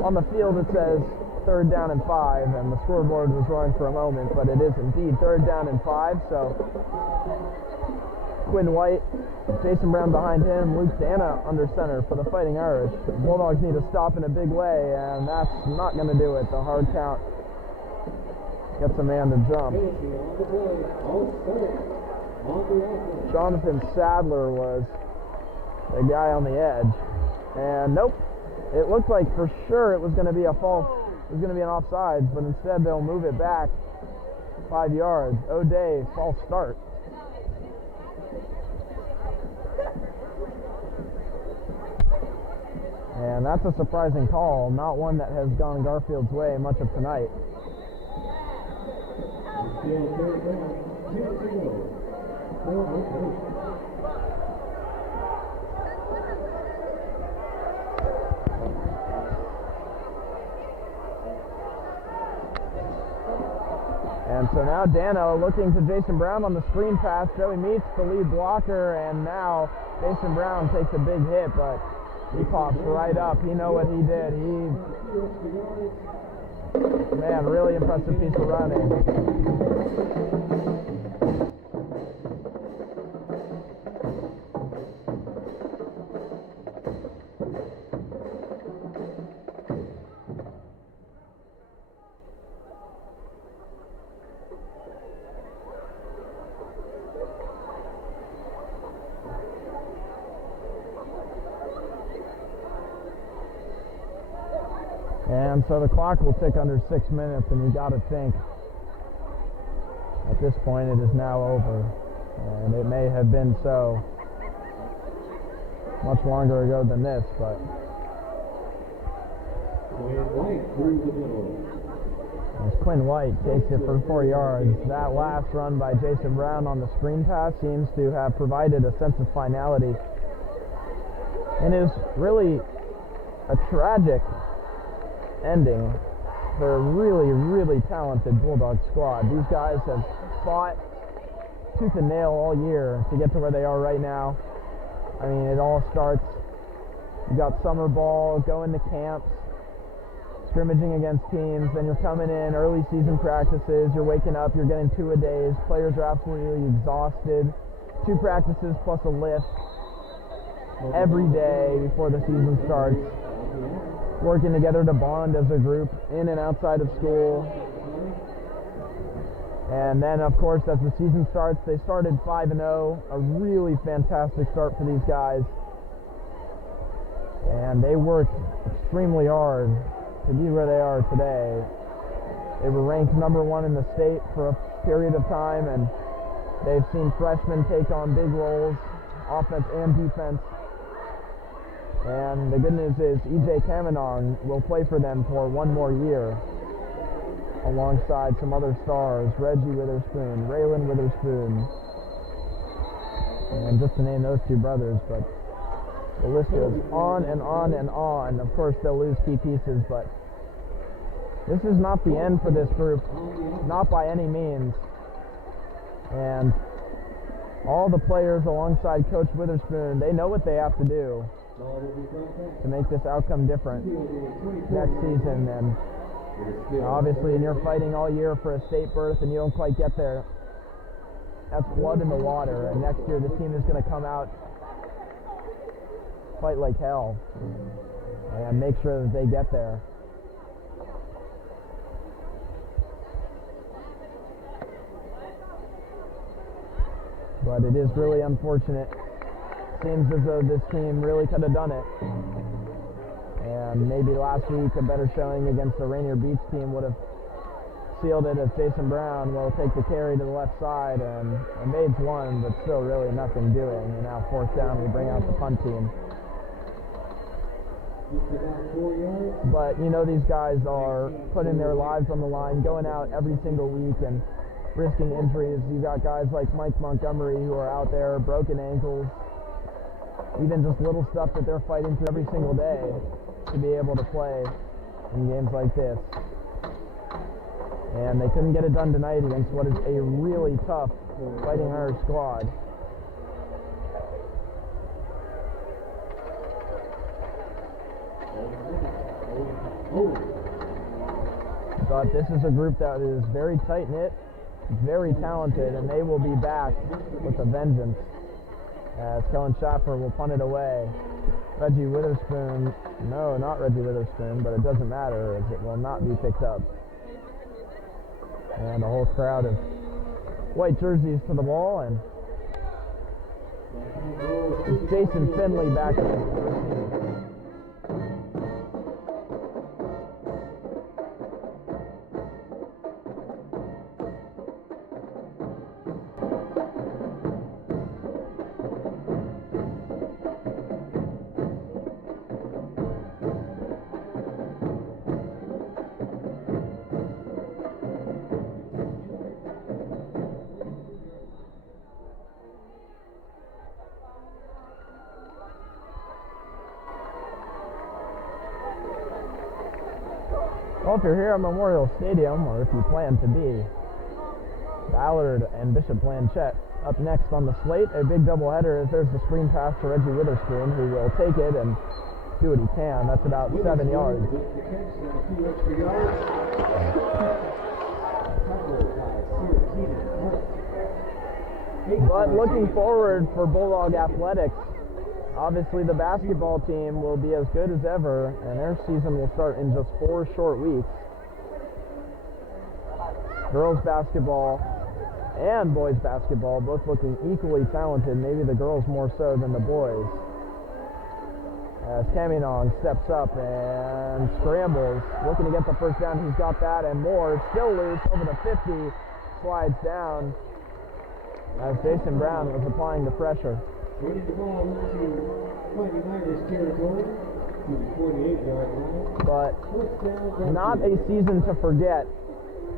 on the field it says 3rd down and 5, and the scoreboard was wrong for a moment, but it is indeed 3rd down and 5, so Quinn White, Jason Brown behind him, Luke Dana under center for the Fighting Irish. The Bulldogs need to stop in a big way, and that's not going to do it. The hard count gets a man to jump. Jonathan Sadler was the guy on the edge. And nope, it looked like for sure it was going to be a false, it was going to be an offsides, but instead they'll move it back 5 yards. Odea, false start. And that's a surprising call, not one that has gone Garfield's way much of tonight. Still 3rd down, 2 to go. And so now Dano looking to Jason Brown on the screen pass. Joey meets the lead blocker, and now Jason Brown takes a big hit, but he pops right up. He know what he did. Man, really impressive piece of running. And so the clock will tick under 6 minutes, and you got to think at this point it is now over. And it may have been so much longer ago than this, but Quinn White through the middle. as Quinn White takes it for 4 yards, that last run by Jason Brown on the screen pass seems to have provided a sense of finality. And is really a tragic ending for a really, really talented Bulldog squad. These guys have fought tooth and nail all year to get to where they are right now. I mean, it all starts, you got summer ball, going to camps, scrimmaging against teams, then you're coming in, early season practices, you're waking up, you're getting 2-a-days, players are absolutely exhausted, 2 practices plus a lift every day before the season starts, working together to bond as a group in and outside of school. And then, of course, as the season starts, they started 5-0, a really fantastic start for these guys. And they worked extremely hard to be where they are today. They were ranked number 1 in the state for a period of time, and they've seen freshmen take on big roles, offense and defense. And the good news is E.J. Kamenong will play for them for 1 more year alongside some other stars, Reggie Witherspoon, Raylan Witherspoon, and just to name those 2 brothers, but the list goes on and on and on. Of course, they'll lose key pieces, but this is not the end for this group, not by any means. And all the players alongside Coach Witherspoon, they know what they have to do. to make this outcome different next season. And obviously, and you're fighting all year for a state berth and you don't quite get there, that's blood in the water. And next year, this team is going to come out, fight like hell, and make sure that they get there. But it is really unfortunate. Seems as though this team really could have done it. And maybe last week a better showing against the Rainier Beach team would have sealed it, as Jason Brown will take the carry to the left side, and Maid's won, but still really nothing doing. And now fourth down, we bring out the punt team. But you know, these guys are putting their lives on the line, going out every single week and risking injuries. You got guys like Mike Montgomery who are out there, broken ankles, even just little stuff that they're fighting through every single day to be able to play in games like this. And they couldn't get it done tonight against what is a really tough Fighting Irish squad. But this is a group that is very tight-knit, very talented, and they will be back with a vengeance as Kellen Schaffer will punt it away. Reggie Witherspoon, no, not Reggie Witherspoon, but it doesn't matter as it will not be picked up. And a whole crowd of white jerseys to the wall, and it's Jason Finley back in the first team. Well, if you're here at Memorial Stadium, or if you plan to be, Ballard and Bishop Blanchette up next on the slate. A big doubleheader as there's the screen pass to Reggie Witherspoon, who will take it and do what he can. That's about 7 yards. But looking forward for Bulldog Athletics, obviously the basketball team will be as good as ever, and their season will start in just 4 short weeks. Girls basketball and boys basketball both looking equally talented, maybe the girls more so than the boys. As Caminong steps up and scrambles, looking to get the first down. He's got that and more. Still loose over the 50, slides down as Jason Brown was applying the pressure. Running the ball into Fighting Irish territory to the 48-yard line. But not a season to forget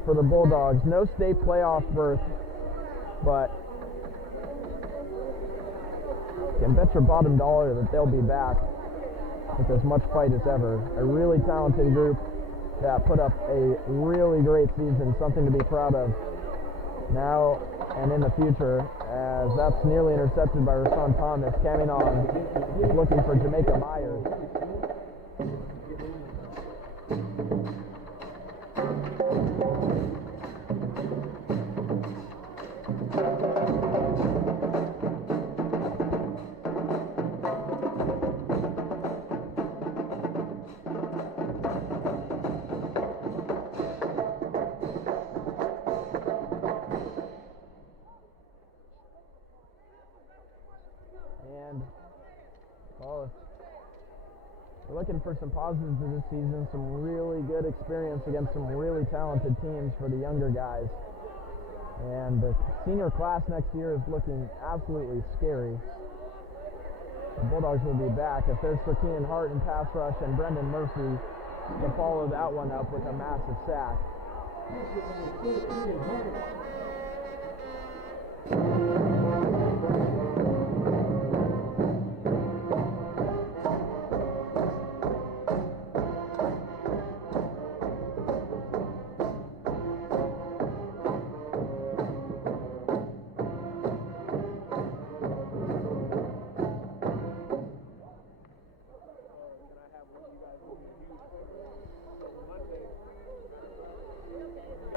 for the Bulldogs. No state playoff berth, but can bet your bottom dollar that they'll be back with as much fight as ever. A really talented group that put up a really great season, something to be proud of now and in the future, as that's nearly intercepted by Rashawn Thomas. Caminong is looking for Jamaica Myers. We're looking for some positives of this season, some really good experience against some really talented teams for the younger guys. And the senior class next year is looking absolutely scary. The Bulldogs will be back if there's Sirkeen Hart in pass rush and Brendan Murphy to follow that one up with a massive sack.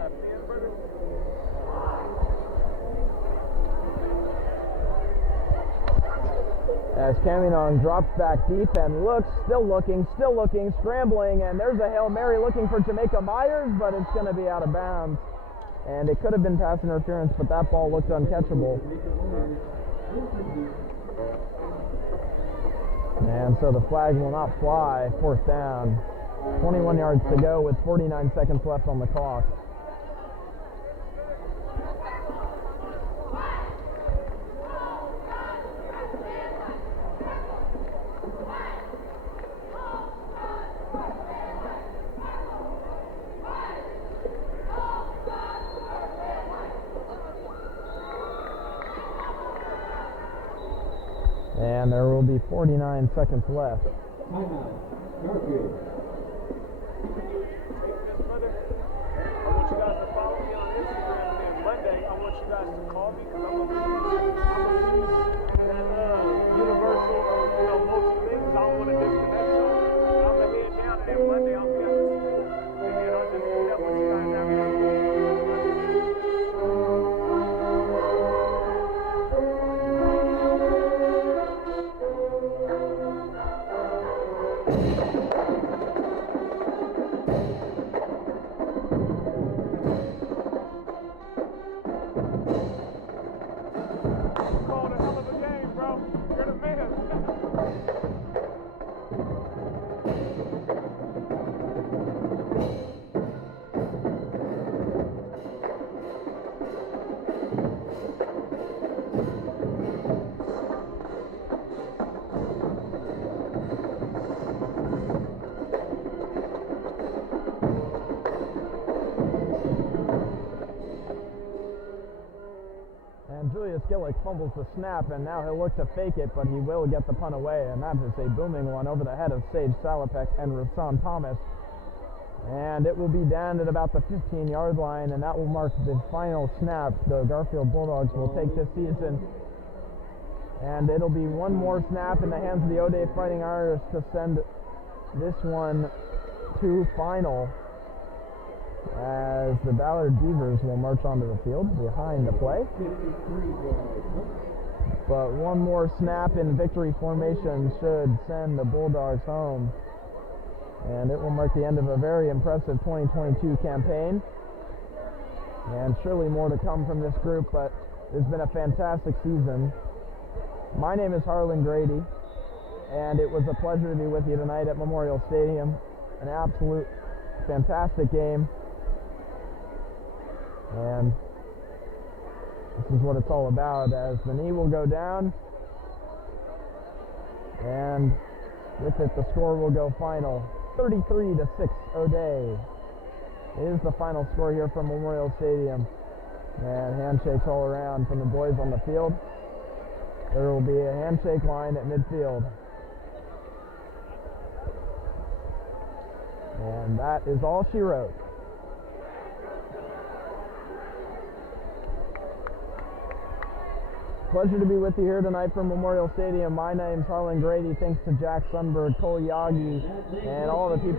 have 10, brother? As Caminon drops back deep and looks, still looking, scrambling, and there's a Hail Mary looking for Jamaica Myers, but it's going to be out of bounds. And it could have been pass interference, but that ball looked uncatchable. And so the flag will not fly, fourth down. 21 yards to go with 49 seconds left on the clock. And there will be 49 seconds left. Timeout. Garfield. Brother, I want you guys to follow me on Instagram, and then Monday I want you guys to call me because I'm gonna use that universal, multi-links. I don't want to disconnect y'all. But I'm gonna head down, and then Monday I'll be at the school, and then I'll just do that with you guys out there. Called a hell of a game, bro. You're the man. And Julius Gillick fumbles the snap, and now he'll look to fake it, but he will get the punt away, and that is a booming one over the head of Sage Salopek and Rasan Thomas. And it will be down at about the 15-yard line, and that will mark the final snap the Garfield Bulldogs will take this season. And it'll be one more snap in the hands of the Odea Fighting Irish to send this one to final, as the Ballard Beavers will march onto the field behind the play. But one more snap in victory formation should send the Bulldogs home. And it will mark the end of a very impressive 2022 campaign. And surely more to come from this group, but it's been a fantastic season. My name is Harlan Grady, and it was a pleasure to be with you tonight at Memorial Stadium. An absolute fantastic game. And this is what it's all about, as the knee will go down, and with it the score will go final. 33-6 Odea is the final score here from Memorial Stadium. And handshakes all around from the boys on the field. There will be a handshake line at midfield. And that is all she wrote. Pleasure to be with you here tonight from Memorial Stadium. My name's Harlan Grady. Thanks to Jack Sundberg, Cole Yagi, and all the people